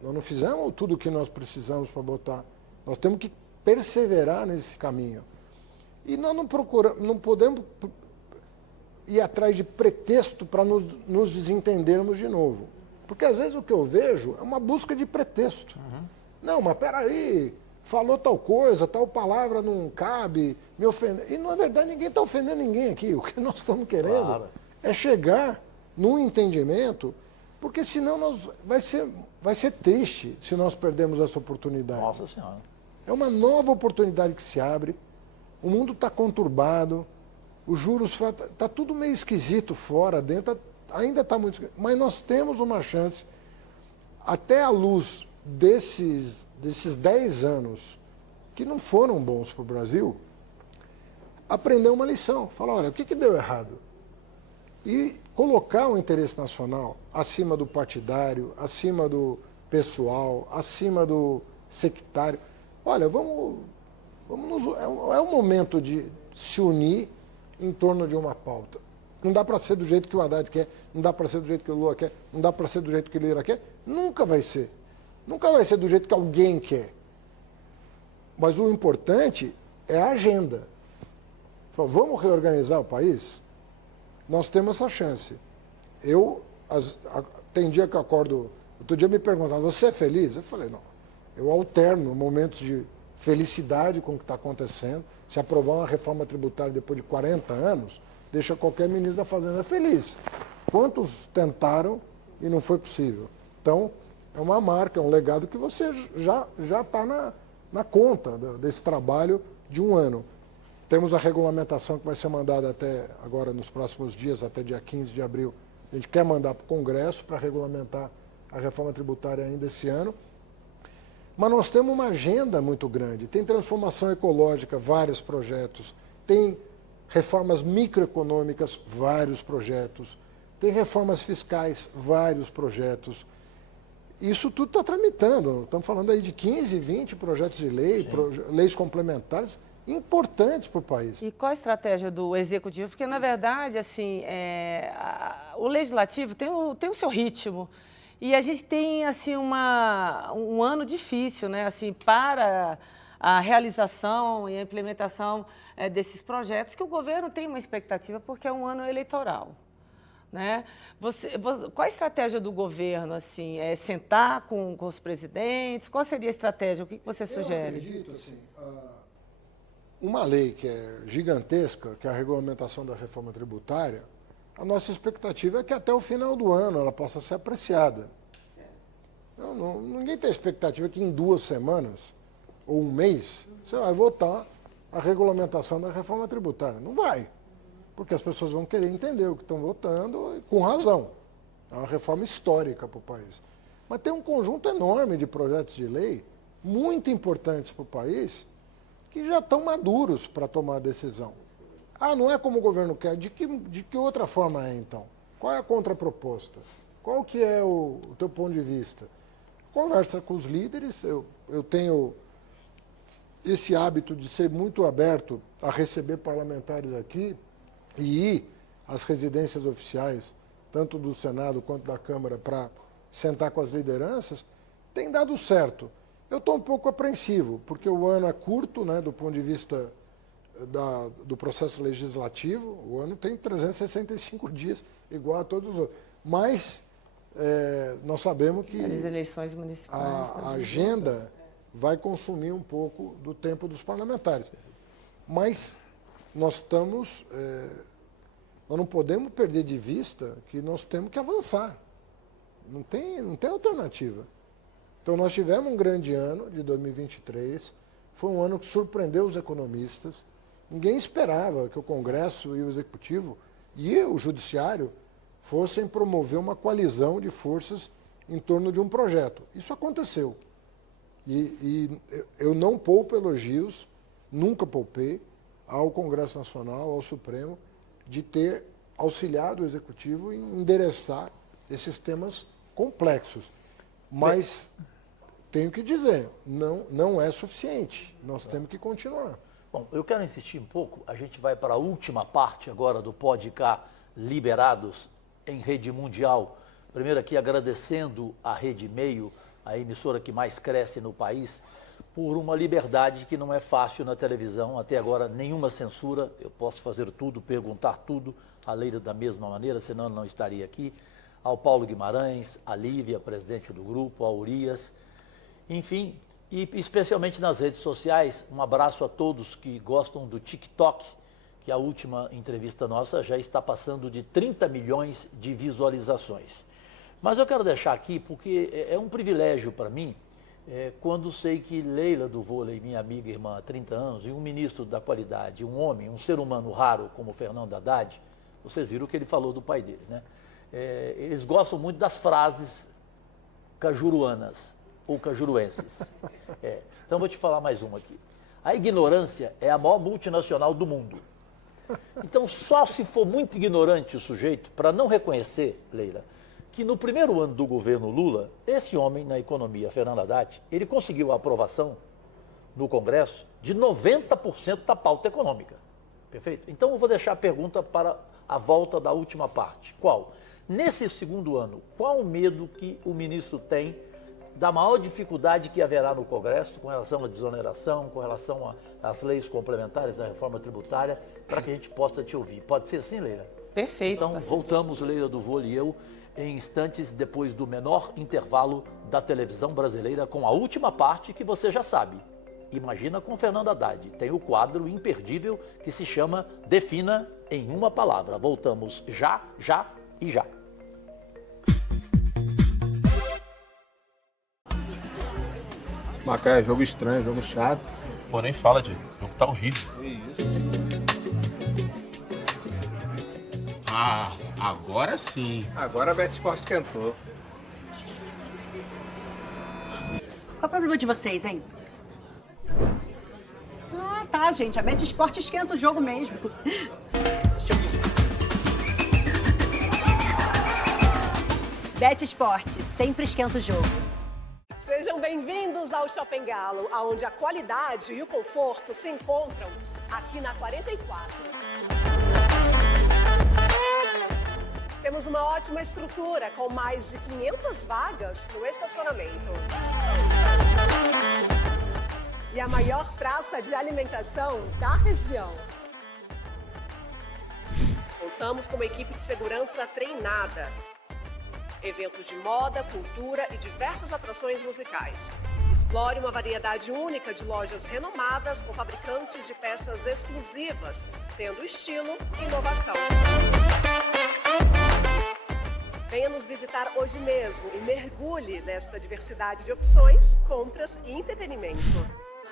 Nós não fizemos tudo o que nós precisamos para botar. Nós temos que perseverar nesse caminho. E nós não podemos ir atrás de pretexto para nos desentendermos de novo. Porque às vezes o que eu vejo é uma busca de pretexto. Não, mas peraí, falou tal coisa, tal palavra não cabe, me ofender. E na verdade ninguém está ofendendo ninguém aqui. O que nós estamos querendo é chegar num entendimento, porque senão vai ser triste se nós perdermos essa oportunidade. Nossa Senhora. É uma nova oportunidade que se abre, o mundo está conturbado, os juros, está tudo meio esquisito fora, dentro, ainda está muito esquisito. Mas nós temos uma chance, até à luz desses 10 anos, que não foram bons para o Brasil, aprender uma lição. Falar, olha, o que deu errado? E colocar o interesse nacional acima do partidário, acima do pessoal, acima do sectário. Olha, é um momento de se unir em torno de uma pauta. Não dá para ser do jeito que o Haddad quer, não dá para ser do jeito que o Lula quer, não dá para ser do jeito que o Lira quer. Nunca vai ser. Nunca vai ser do jeito que alguém quer. Mas o importante é a agenda. Vamos reorganizar o país? Nós temos essa chance. Tem dia que eu acordo, outro dia me perguntaram, você é feliz? Eu falei, não. Eu alterno momentos de felicidade com o que está acontecendo. Se aprovar uma reforma tributária depois de 40 anos, deixa qualquer ministro da Fazenda feliz. Quantos tentaram e não foi possível? Então, é uma marca, é um legado que você já está na conta desse trabalho de um ano. Temos a regulamentação que vai ser mandada até agora, nos próximos dias, até dia 15 de abril. A gente quer mandar para o Congresso para regulamentar a reforma tributária ainda esse ano. Mas nós temos uma agenda muito grande. Tem transformação ecológica, vários projetos. Tem reformas microeconômicas, vários projetos. Tem reformas fiscais, vários projetos. Isso tudo está tramitando. Estamos falando aí de 15, 20 projetos de lei, leis complementares importantes para o país. E qual a estratégia do Executivo? Porque, na verdade, assim, o Legislativo tem o seu ritmo. E a gente tem assim, um ano difícil, né? Assim, para a realização e a implementação desses projetos, que o governo tem uma expectativa, porque é um ano eleitoral. Né? Qual a estratégia do governo? Assim, é sentar com os presidentes? Qual seria a estratégia? O que você sugere? Eu acredito, assim, uma lei que é gigantesca, que é a regulamentação da reforma tributária, a nossa expectativa é que até o final do ano ela possa ser apreciada. Ninguém tem a expectativa que em 2 semanas ou um mês você vai votar a regulamentação da reforma tributária. Não vai, porque as pessoas vão querer entender o que estão votando, e com razão. É uma reforma histórica para o país. Mas tem um conjunto enorme de projetos de lei muito importantes para o país que já estão maduros para tomar a decisão. Não é como o governo quer. De que outra forma é, então? Qual é a contraproposta? Qual que é o teu ponto de vista? Conversa com os líderes. Eu tenho esse hábito de ser muito aberto a receber parlamentares aqui e ir às residências oficiais, tanto do Senado quanto da Câmara, para sentar com as lideranças. Tem dado certo. Eu estou um pouco apreensivo, porque o ano é curto, né, do ponto de vista do processo legislativo. O ano tem 365 dias, igual a todos os outros. Mas nós sabemos que as eleições municipais a agenda vai consumir um pouco do tempo dos parlamentares. Mas nós não podemos perder de vista que nós temos que avançar. Não tem alternativa. Então, nós tivemos um grande ano de 2023, foi um ano que surpreendeu os economistas. Ninguém esperava que o Congresso e o Executivo e o Judiciário fossem promover uma coalizão de forças em torno de um projeto. Isso aconteceu. E eu não poupo elogios, nunca poupei, ao Congresso Nacional, ao Supremo, de ter auxiliado o Executivo em endereçar esses temas complexos. Mas, tenho que dizer, não é suficiente. Nós temos que continuar. Bom, eu quero insistir um pouco. A gente vai para a última parte agora do Podcast Liberados em rede mundial. Primeiro aqui agradecendo a Rede Meio, a emissora que mais cresce no país, por uma liberdade que não é fácil na televisão. Até agora, nenhuma censura. Eu posso fazer tudo, perguntar tudo. A Leila da mesma maneira, senão ela não estaria aqui. Ao Paulo Guimarães, a Lívia, presidente do grupo, a Urias, enfim, e especialmente nas redes sociais. Um abraço a todos que gostam do TikTok, que a última entrevista nossa já está passando de 30 milhões de visualizações. Mas eu quero deixar aqui, porque é um privilégio para mim, quando sei que Leila do vôlei, minha amiga e irmã há 30 anos, e um ministro da qualidade, um homem, um ser humano raro como Fernando Haddad, vocês viram o que ele falou do pai dele, né? Eles gostam muito das frases cajuruanas ou cajuruenses. Então, vou te falar mais uma aqui. A ignorância é a maior multinacional do mundo. Então, só se for muito ignorante o sujeito para não reconhecer, Leila, que no primeiro ano do governo Lula, esse homem na economia, Fernando Haddad, ele conseguiu a aprovação no Congresso de 90% da pauta econômica. Perfeito? Então, eu vou deixar a pergunta para a volta da última parte. Qual? Nesse segundo ano, qual o medo que o ministro tem da maior dificuldade que haverá no Congresso com relação à desoneração, com relação às leis complementares da reforma tributária, para que a gente possa te ouvir? Pode ser assim, Leila? Perfeito. Então, voltamos, Leila do Vôlei e eu, em instantes depois do menor intervalo da televisão brasileira, com a última parte que você já sabe. Imagina com Fernando Haddad. Tem o quadro imperdível que se chama Defina em uma Palavra. Voltamos já e já. Macaé, jogo estranho, jogo chato. Pô, nem fala, Diego. O jogo tá horrível. Ah, agora sim. Agora a Bet Sport cantou. Qual é o problema de vocês, hein? Ah, tá, gente. A Bet Sport esquenta o jogo mesmo. Deixa eu ver. Bet Sport sempre esquenta o jogo. Sejam bem-vindos ao Shopping Galo, onde a qualidade e o conforto se encontram aqui na 44. Temos uma ótima estrutura com mais de 500 vagas no estacionamento. E a maior praça de alimentação da região. Contamos com uma equipe de segurança treinada. Eventos de moda, cultura e diversas atrações musicais. Explore uma variedade única de lojas renomadas com fabricantes de peças exclusivas, tendo estilo e inovação. Venha nos visitar hoje mesmo e mergulhe nesta diversidade de opções, compras e entretenimento.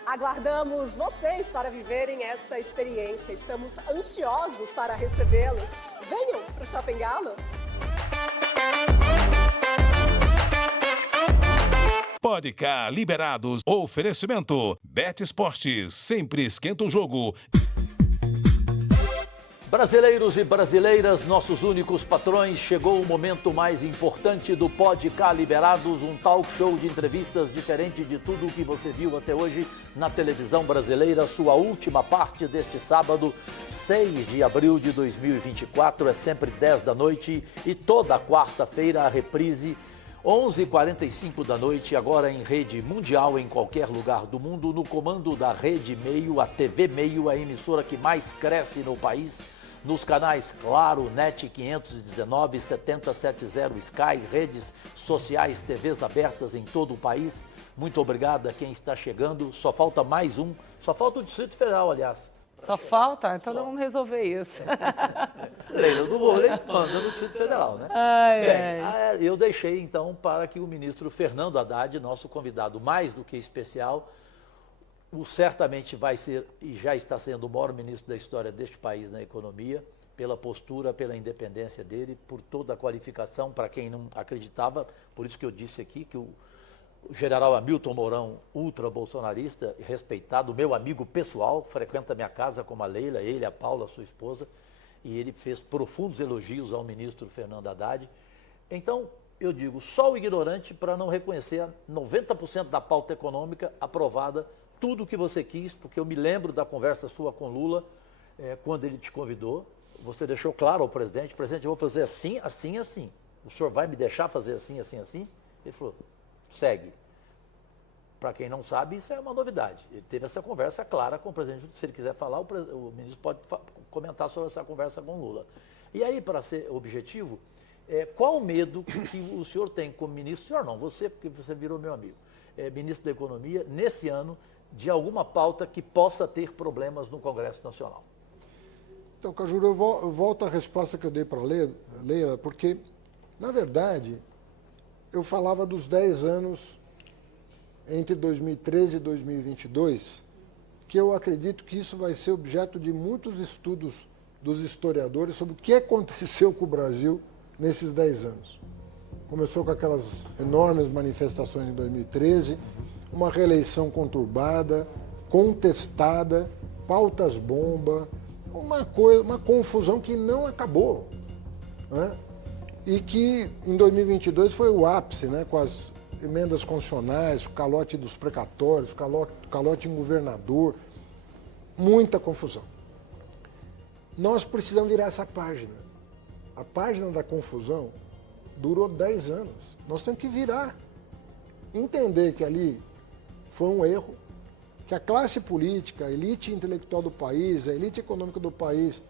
Aguardamos vocês para viverem esta experiência. Estamos ansiosos para recebê-los. Venham para o Shopping Galo. Podcast Liberados. Oferecimento. Bet Esportes. Sempre esquenta o jogo. Brasileiros e brasileiras, nossos únicos patrões, chegou o momento mais importante do Podcast Liberados, um talk show de entrevistas diferente de tudo o que você viu até hoje na televisão brasileira. Sua última parte deste sábado, 6 de abril de 2024, é sempre 10 da noite e toda quarta-feira a reprise 11h45 da noite, agora em rede mundial, em qualquer lugar do mundo, no comando da Rede Meio, a TV Meio, a emissora que mais cresce no país. nos canais Claro, NET 519, 7070 Sky, redes sociais, TVs abertas em todo o país. Muito obrigado a quem está chegando. Só falta mais um, só falta o Distrito Federal, aliás. Só falta? Então nós vamos resolver isso. Leila do vôlei manda no Distrito Federal, né? Bem, eu deixei então para que o ministro Fernando Haddad, nosso convidado mais do que especial, certamente vai ser e já está sendo o maior ministro da história deste país na economia, pela postura, pela independência dele, por toda a qualificação, para quem não acreditava, por isso que eu disse aqui que o general Hamilton Mourão, ultra-bolsonarista, respeitado, meu amigo pessoal, frequenta minha casa como a Leila, ele, a Paula, sua esposa, e ele fez profundos elogios ao ministro Fernando Haddad. Então, eu digo, só o ignorante para não reconhecer 90% da pauta econômica aprovada, tudo o que você quis, porque eu me lembro da conversa sua com Lula, quando ele te convidou, você deixou claro ao presidente, eu vou fazer assim, assim, assim. O senhor vai me deixar fazer assim, assim, assim? Ele falou, segue. Para quem não sabe, isso é uma novidade. Ele teve essa conversa clara com o presidente. Se ele quiser falar, o ministro pode comentar sobre essa conversa com Lula. E aí, para ser objetivo, qual o medo que o senhor tem como ministro, o senhor não, você, porque você virou meu amigo, ministro da Economia, nesse ano, de alguma pauta que possa ter problemas no Congresso Nacional? Então, Cajuru, eu volto à resposta que eu dei para a Leila, porque, na verdade, eu falava dos 10 anos entre 2013 e 2022, que eu acredito que isso vai ser objeto de muitos estudos dos historiadores sobre o que aconteceu com o Brasil nesses 10 anos. Começou com aquelas enormes manifestações em 2013, uma reeleição conturbada, contestada, pautas-bomba, uma confusão que não acabou, né? E que em 2022 foi o ápice, né, com as emendas constitucionais, o calote dos precatórios, o calote em governador, muita confusão. Nós precisamos virar essa página. A página da confusão durou 10 anos. Nós temos que virar. Entender que ali foi um erro, que a classe política, a elite intelectual do país, a elite econômica do país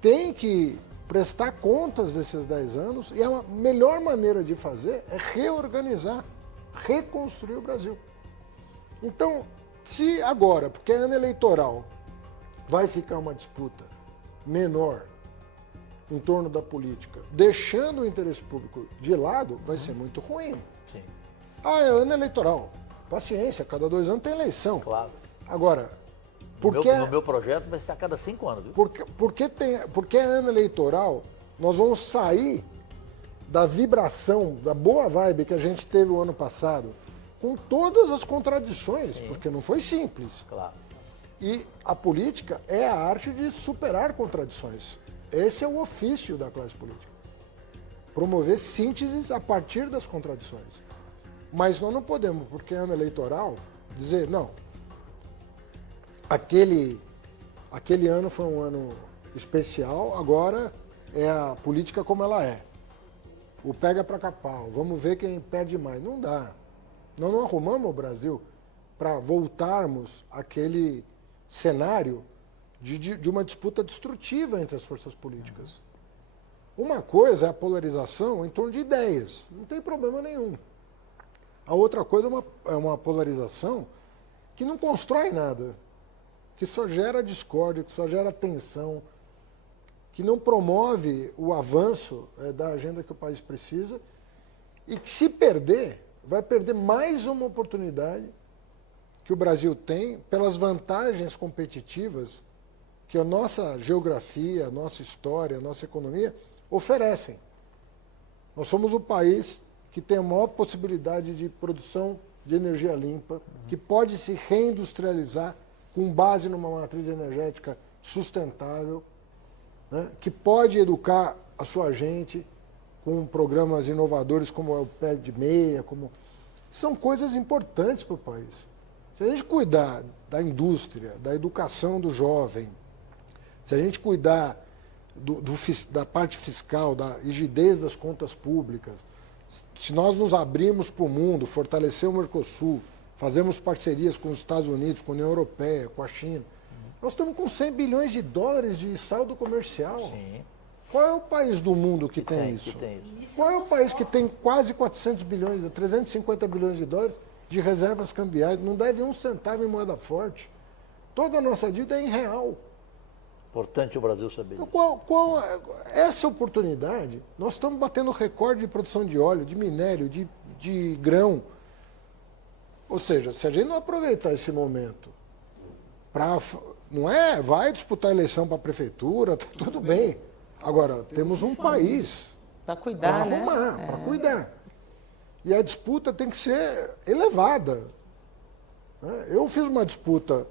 tem que prestar contas desses 10 anos, e a melhor maneira de fazer é reorganizar, reconstruir o Brasil. Então, se agora, porque é ano eleitoral, vai ficar uma disputa menor em torno da política, deixando o interesse público de lado, vai ser muito ruim. Sim. É ano eleitoral. Paciência, cada 2 anos tem eleição. Claro. Agora, no meu projeto vai ser a cada 5 anos, viu? Porque é ano eleitoral, nós vamos sair da vibração, da boa vibe que a gente teve o ano passado, com todas as contradições, sim, porque não foi simples. Claro. E a política é a arte de superar contradições. Esse é o ofício da classe política. Promover sínteses a partir das contradições. Mas nós não podemos, porque é ano eleitoral, dizer, não, aquele ano foi um ano especial, agora é a política como ela é. O pega para capau, vamos ver quem perde mais. Não dá. Nós não arrumamos o Brasil para voltarmos àquele cenário de uma disputa destrutiva entre as forças políticas. Uma coisa é a polarização em torno de ideias, não tem problema nenhum. A outra coisa é uma polarização que não constrói nada, que só gera discórdia, que só gera tensão, que não promove o avanço da agenda que o país precisa, e que, se perder, vai perder mais uma oportunidade que o Brasil tem pelas vantagens competitivas que a nossa geografia, a nossa história, a nossa economia oferecem. Nós somos o país que tem a maior possibilidade de produção de energia limpa, que pode se reindustrializar com base numa matriz energética sustentável, né, que pode educar a sua gente com programas inovadores como é o Pé de Meia, são coisas importantes para o país. Se a gente cuidar da indústria, da educação do jovem, se a gente cuidar da parte fiscal, da rigidez das contas públicas, se nós nos abrirmos para o mundo, fortalecer o Mercosul, fazemos parcerias com os Estados Unidos, com a União Europeia, com a China, Nós estamos com 100 bilhões de dólares de saldo comercial. Sim. Qual é o país do mundo que tem isso? Que tem isso. Qual é o país que tem quase 400 bilhões, 350 bilhões de dólares de reservas cambiais? Não deve um centavo em moeda forte. Toda a nossa dívida é em real. Importante o Brasil saber Então, disso. essa oportunidade, nós estamos batendo recorde de produção de óleo, de minério, de grão. Ou seja, se a gente não aproveitar esse momento para... Não é, vai disputar a eleição para a prefeitura, tá tudo bem. Agora, temos um país Para cuidar, para arrumar, né? para cuidar. E a disputa tem que ser elevada. Né? Eu fiz uma disputa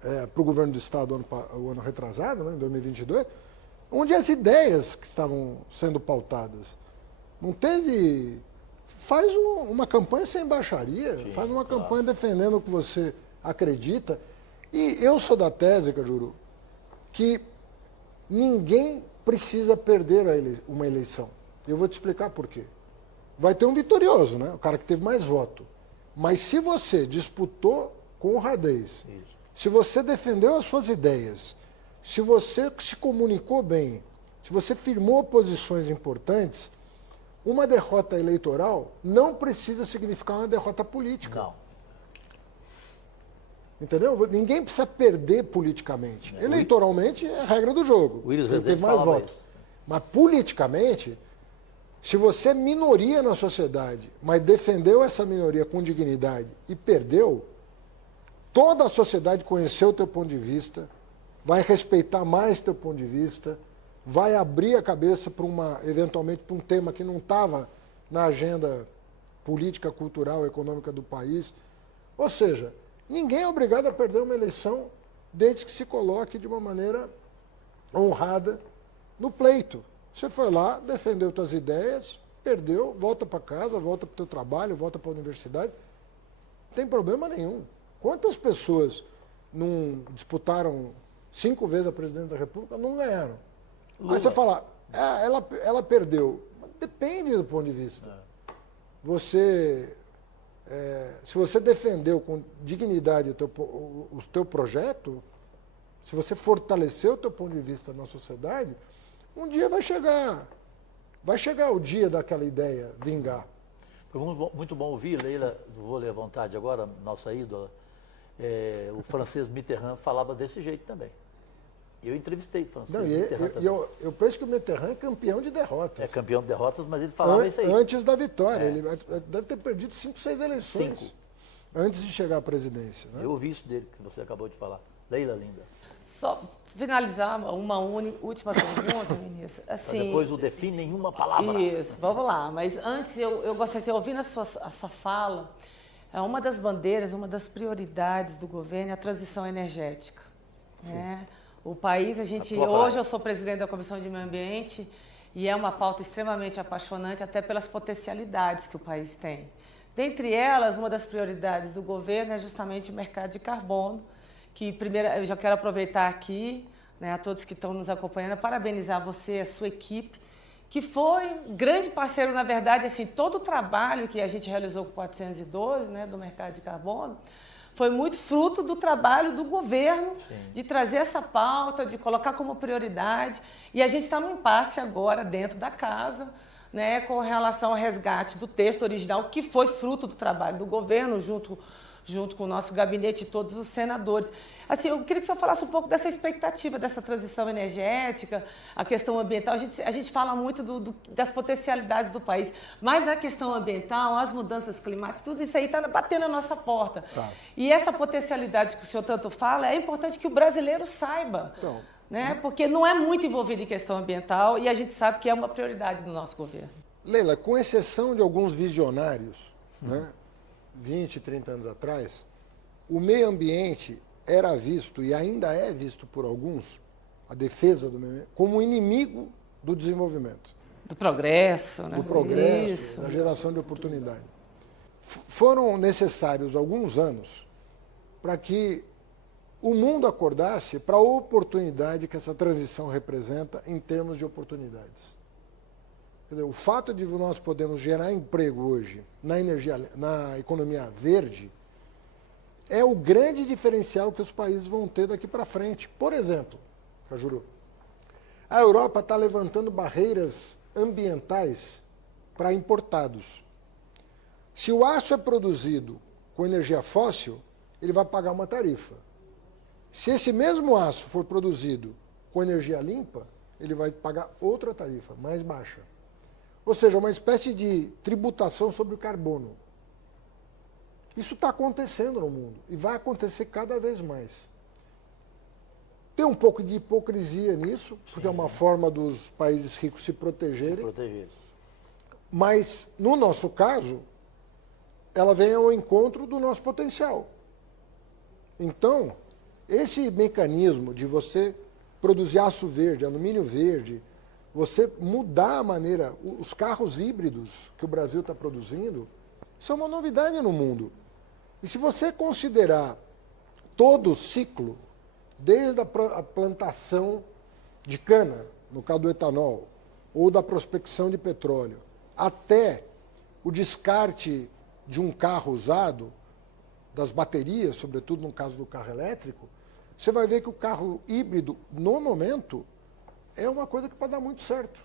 para o governo do Estado o ano retrasado, né, em 2022, onde as ideias que estavam sendo pautadas, não teve... Faz uma campanha sem baixaria, faz uma campanha defendendo o que você acredita. E eu sou da tese, Cajuru, que ninguém precisa perder uma eleição. Eu vou te explicar por quê. Vai ter um vitorioso, né? O cara que teve mais voto. Mas se você disputou com honradez, se você defendeu as suas ideias, se você se comunicou bem, se você firmou posições importantes, uma derrota eleitoral não precisa significar uma derrota política. Não. Entendeu? Ninguém precisa perder politicamente. Eleitoralmente é a regra do jogo. O Willis Ele Rezende teve mais falava votos. isso. Mas politicamente, se você é minoria na sociedade, mas defendeu essa minoria com dignidade e perdeu, toda a sociedade conheceu o teu ponto de vista, vai respeitar mais teu ponto de vista, vai abrir a cabeça para eventualmente para um tema que não estava na agenda política, cultural, econômica do país. Ou seja, ninguém é obrigado a perder uma eleição desde que se coloque de uma maneira honrada no pleito. Você foi lá, defendeu suas ideias, perdeu, volta para casa, volta para o teu trabalho, volta para a universidade. Não tem problema nenhum. Quantas pessoas não disputaram 5 vezes a presidente da República, não ganharam? Lula. Aí você fala, ela perdeu. Mas depende do ponto de vista. Se você defendeu com dignidade o teu projeto, se você fortaleceu o teu ponto de vista na sociedade, um dia vai chegar o dia daquela ideia vingar. Foi muito bom ouvir, Leila, vou ler à vontade agora, nossa ídola. O francês Mitterrand falava desse jeito também. Eu entrevistei o francês Mitterrand também. Eu penso que o Mitterrand é campeão de derrotas. É campeão de derrotas, mas ele falava isso aí. Antes da vitória. Ele deve ter perdido 5, 6 eleições. 5. Antes de chegar à presidência. Né? Eu ouvi isso dele, que você acabou de falar. Leila, linda. Só finalizar uma última pergunta, ministro. Assim, Depois o define em uma palavra. Isso, vamos lá. Mas antes, eu gostaria de ouvir a sua fala, uma das bandeiras, uma das prioridades do governo é a transição energética. Né? O país, hoje eu sou presidente da Comissão de Meio Ambiente e é uma pauta extremamente apaixonante, até pelas potencialidades que o país tem. Dentre elas, uma das prioridades do governo é justamente o mercado de carbono, que primeiro eu já quero aproveitar aqui, né, a todos que estão nos acompanhando, parabenizar você, a sua equipe, que foi grande parceiro, na verdade, assim, todo o trabalho que a gente realizou com o 412, né, do mercado de carbono, foi muito fruto do trabalho do governo, de trazer essa pauta, de colocar como prioridade. E a gente está num impasse agora dentro da casa, né, com relação ao resgate do texto original, que foi fruto do trabalho do governo, junto com o nosso gabinete e todos os senadores. Assim, eu queria que o senhor falasse um pouco dessa expectativa, dessa transição energética, a questão ambiental. A gente fala muito das potencialidades do país, mas a questão ambiental, as mudanças climáticas, tudo isso aí está batendo na nossa porta. Tá. E essa potencialidade que o senhor tanto fala, é importante que o brasileiro saiba, né? Porque não é muito envolvido em questão ambiental e a gente sabe que é uma prioridade do nosso governo. Leila, com exceção de alguns visionários, né, 20, 30 anos atrás, o meio ambiente era visto, e ainda é visto por alguns, a defesa do meio ambiente, como inimigo do desenvolvimento. Do progresso, né? Do progresso, da geração de oportunidade. Foram necessários alguns anos para que o mundo acordasse para a oportunidade que essa transição representa em termos de oportunidades. Quer dizer, o fato de nós podermos gerar emprego hoje na economia verde é o grande diferencial que os países vão ter daqui para frente. Por exemplo, Cajuru, a Europa está levantando barreiras ambientais para importados. Se o aço é produzido com energia fóssil, ele vai pagar uma tarifa. Se esse mesmo aço for produzido com energia limpa, ele vai pagar outra tarifa, mais baixa. Ou seja, uma espécie de tributação sobre o carbono. Isso está acontecendo no mundo e vai acontecer cada vez mais. Tem um pouco de hipocrisia nisso, porque é uma forma dos países ricos se protegerem. Mas, no nosso caso, ela vem ao encontro do nosso potencial. Então, esse mecanismo de você produzir aço verde, alumínio verde, você mudar a maneira, os carros híbridos que o Brasil está produzindo, isso é uma novidade no mundo. E se você considerar todo o ciclo, desde a plantação de cana, no caso do etanol, ou da prospecção de petróleo, até o descarte de um carro usado, das baterias, sobretudo no caso do carro elétrico, você vai ver que o carro híbrido, no momento, é uma coisa que pode dar muito certo.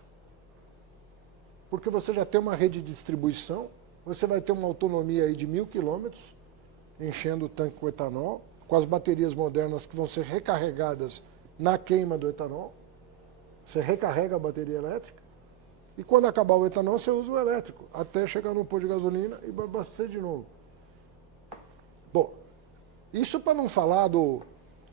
Porque você já tem uma rede de distribuição, você vai ter uma autonomia aí de 1.000 quilômetros, enchendo o tanque com etanol, com as baterias modernas que vão ser recarregadas na queima do etanol. Você recarrega a bateria elétrica, e quando acabar o etanol, você usa o elétrico, até chegar no posto de gasolina e abastecer de novo. Bom, isso para não falar do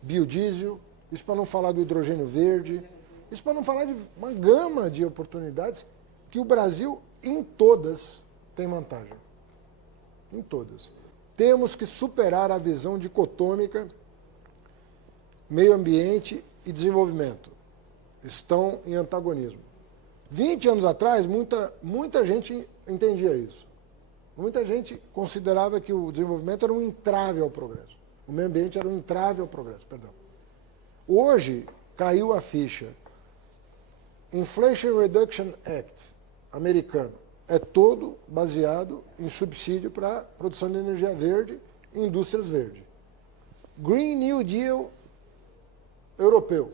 biodiesel, isso para não falar do hidrogênio verde, isso para não falar de uma gama de oportunidades que o Brasil, em todas, tem vantagem. Em todas. Temos que superar a visão dicotômica, meio ambiente e desenvolvimento. Estão em antagonismo. 20 anos atrás, muita gente entendia isso. Muita gente considerava que o desenvolvimento era um entrave ao progresso. O meio ambiente era um entrave ao progresso, perdão. Hoje, caiu a ficha. Inflation Reduction Act, americano, é todo baseado em subsídio para produção de energia verde e indústrias verdes. Green New Deal europeu,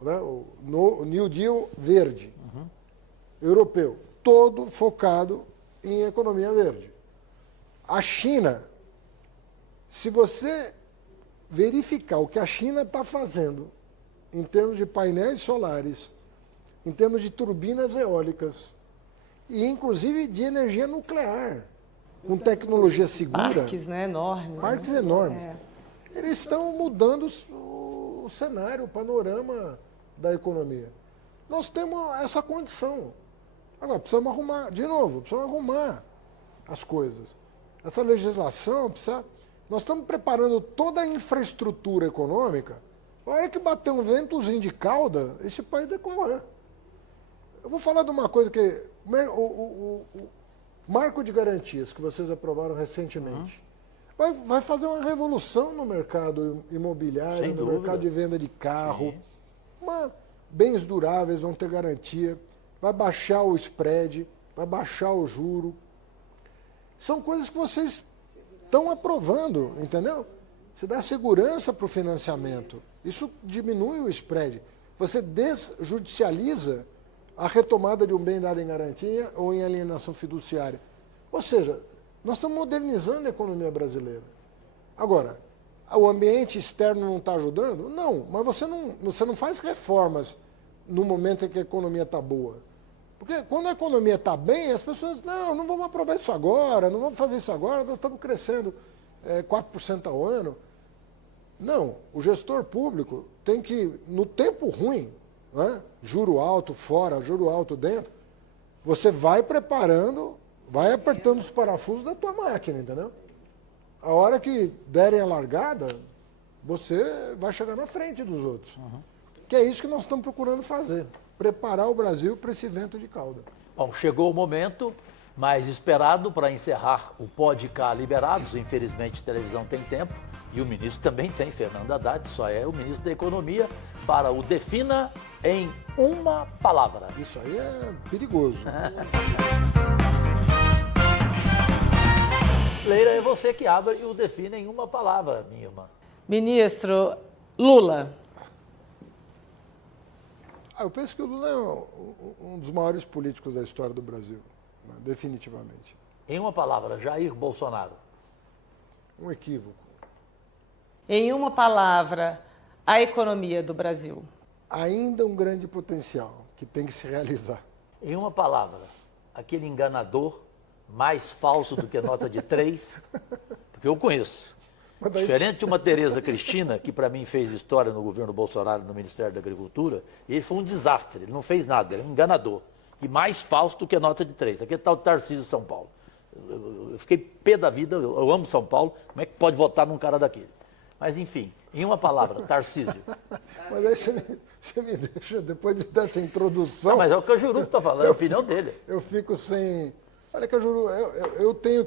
né? O New Deal verde, europeu, todo focado em economia verde. A China, se você verificar o que a China está fazendo em termos de painéis solares, em termos de turbinas eólicas e inclusive de energia nuclear, com tecnologia segura. Parques, né, enormes. Parques enormes. Eles estão mudando o cenário, o panorama da economia. Nós temos essa condição. Agora, precisamos arrumar, de novo, precisamos arrumar as coisas. Essa legislação precisa... Nós estamos preparando toda a infraestrutura econômica. A hora que bater um ventozinho de cauda, esse país decolar. Eu vou falar de uma coisa que... O marco de garantias que vocês aprovaram recentemente vai fazer uma revolução no mercado imobiliário, no mercado de venda de carro. Bens duráveis vão ter garantia, vai baixar o spread, vai baixar o juro. São coisas que vocês estão aprovando, entendeu? Você dá segurança para o financiamento. Isso diminui o spread. Você desjudicializa a retomada de um bem dado em garantia ou em alienação fiduciária. Ou seja, nós estamos modernizando a economia brasileira. Agora, o ambiente externo não está ajudando? Não, mas você não faz reformas no momento em que a economia está boa. Porque quando a economia está bem, as pessoas, não vamos aprovar isso agora, não vamos fazer isso agora, nós estamos crescendo 4% ao ano. Não, o gestor público tem que, no tempo ruim, né, juro alto fora, juro alto dentro, você vai preparando, vai apertando os parafusos da tua máquina, entendeu? A hora que derem a largada, você vai chegar na frente dos outros. Que é isso que nós estamos procurando fazer, preparar o Brasil para esse vento de cauda. Bom, chegou o momento mais esperado para encerrar o Pode Cá Liberados. Infelizmente, a televisão tem tempo e o ministro também tem, Fernando Haddad, só é o ministro da Economia, para o defina em uma palavra. Isso aí é perigoso. Leila, é você que abre e o define em uma palavra, minha irmã. Ministro, Lula. Eu penso que o Lula é um dos maiores políticos da história do Brasil, né? Definitivamente. Em uma palavra, Jair Bolsonaro. Um equívoco. Em uma palavra, a economia do Brasil. Ainda um grande potencial que tem que se realizar. Em uma palavra, aquele enganador mais falso do que nota de 3, porque eu conheço. Diferente de uma Tereza Cristina, que para mim fez história no governo Bolsonaro, no Ministério da Agricultura, ele foi um desastre, ele não fez nada, ele é um enganador. E mais falso do que nota de 3, aquele tal Tarcísio São Paulo. Eu fiquei pé da vida, eu amo São Paulo, como é que pode votar num cara daquele? Mas enfim, em uma palavra, Tarcísio. Mas aí você me deixa, depois dessa introdução... Não, mas é o Cajuru que está falando, é a opinião dele. Eu fico sem... Olha, Cajuru, eu tenho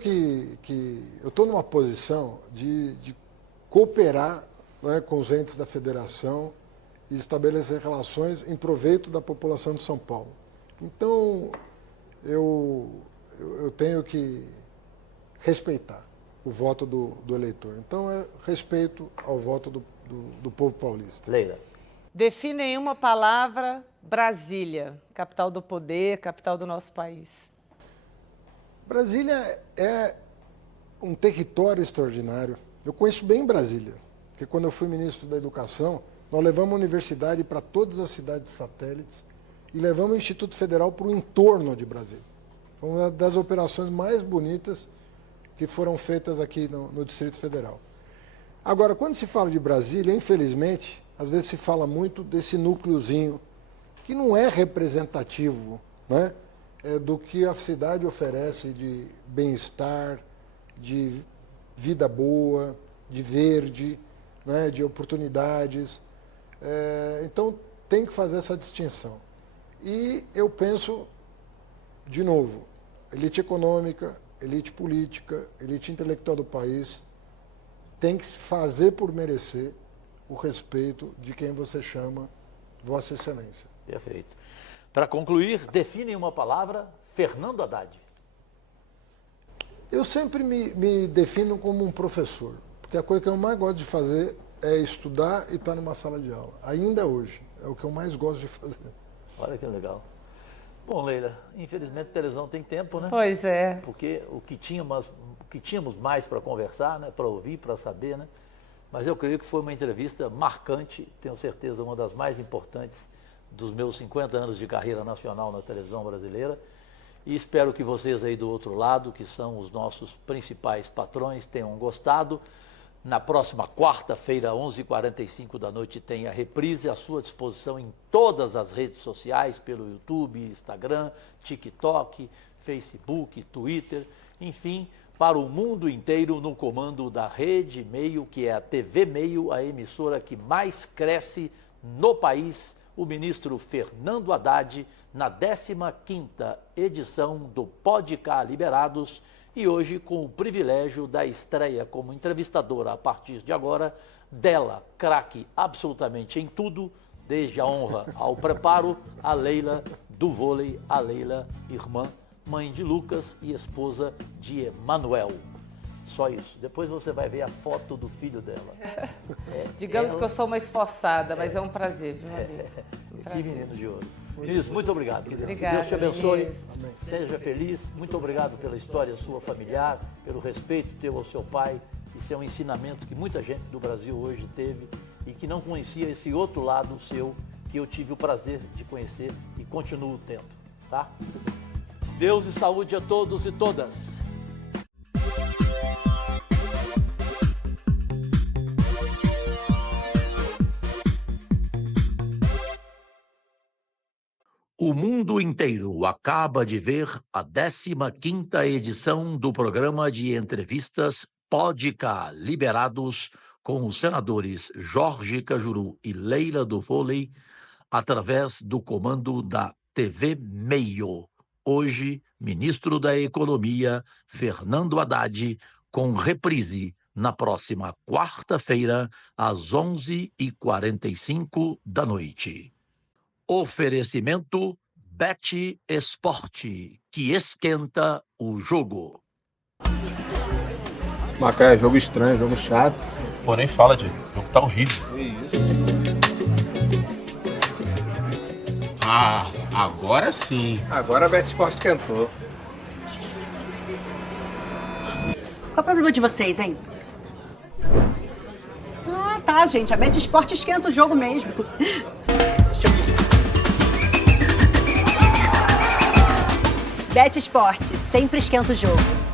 eu estou numa posição de cooperar, né, com os entes da federação e estabelecer relações em proveito da população de São Paulo. Então, eu tenho que respeitar o voto do eleitor. Então, é respeito ao voto do povo paulista. Leila. Defina em uma palavra Brasília, capital do poder, capital do nosso país. Brasília é um território extraordinário. Eu conheço bem Brasília, porque quando eu fui ministro da Educação, nós levamos a universidade para todas as cidades satélites e levamos o Instituto Federal para o entorno de Brasília. Foi uma das operações mais bonitas que foram feitas aqui no Distrito Federal. Agora, quando se fala de Brasília, infelizmente, às vezes se fala muito desse núcleozinho, que não é representativo, né, do que a cidade oferece de bem-estar, de vida boa, de verde, né, de oportunidades. Então, tem que fazer essa distinção. E eu penso, de novo, elite econômica, elite política, elite intelectual do país, tem que se fazer por merecer o respeito de quem você chama Vossa Excelência. Perfeito. Para concluir, define em uma palavra Fernando Haddad. Eu sempre me defino como um professor, porque a coisa que eu mais gosto de fazer é estudar e estar numa sala de aula. Ainda hoje, é o que eu mais gosto de fazer. Olha que legal. Bom, Leila, infelizmente a televisão tem tempo, né? Pois é. Porque o que tínhamos mais para conversar, né? Para ouvir, para saber, né? Mas eu creio que foi uma entrevista marcante, tenho certeza, uma das mais importantes dos meus 50 anos de carreira nacional na televisão brasileira. E espero que vocês aí do outro lado, que são os nossos principais patrões, tenham gostado. Na próxima quarta-feira, 11h45 da noite, tem a reprise à sua disposição em todas as redes sociais, pelo YouTube, Instagram, TikTok, Facebook, Twitter, enfim, para o mundo inteiro no comando da Rede Meio, que é a TV Meio, a emissora que mais cresce no país, o ministro Fernando Haddad, na 15ª edição do Pode Cá Liberados, e hoje com o privilégio da estreia como entrevistadora a partir de agora, dela, craque absolutamente em tudo, desde a honra ao preparo, a Leila do vôlei, a Leila, irmã, mãe de Lucas e esposa de Emanuel. Só isso. Depois você vai ver a foto do filho dela. Digamos que eu sou uma esforçada, mas é um prazer, viu, amigo? Que menino de ouro. Ministro, muito obrigado, querido. Obrigada, Deus te abençoe. ministro. Seja feliz. Muito obrigado pela história sua familiar, pelo respeito teu ao seu pai. Isso é um ensinamento que muita gente do Brasil hoje teve e que não conhecia esse outro lado seu, que eu tive o prazer de conhecer e continuo tendo. Tá? Deus e saúde a todos e todas. O mundo inteiro acaba de ver a 15ª edição do programa de entrevistas Pode Cá Liberados com os senadores Jorge Cajuru e Leila do Vôlei através do comando da TV Meio. Hoje, ministro da Economia, Fernando Haddad, com reprise na próxima quarta-feira, às 11h45 da noite. Oferecimento Bet Esporte, que esquenta o jogo. Macaé, jogo estranho, jogo chato. Pô, nem fala, Diego. O jogo tá horrível. Ah, agora sim. Agora a Bet Sport esquentou. Qual é o problema de vocês, hein? Ah, tá, gente. A Bet Sport esquenta o jogo mesmo. Deixa eu ver. Bet Sport sempre esquenta o jogo.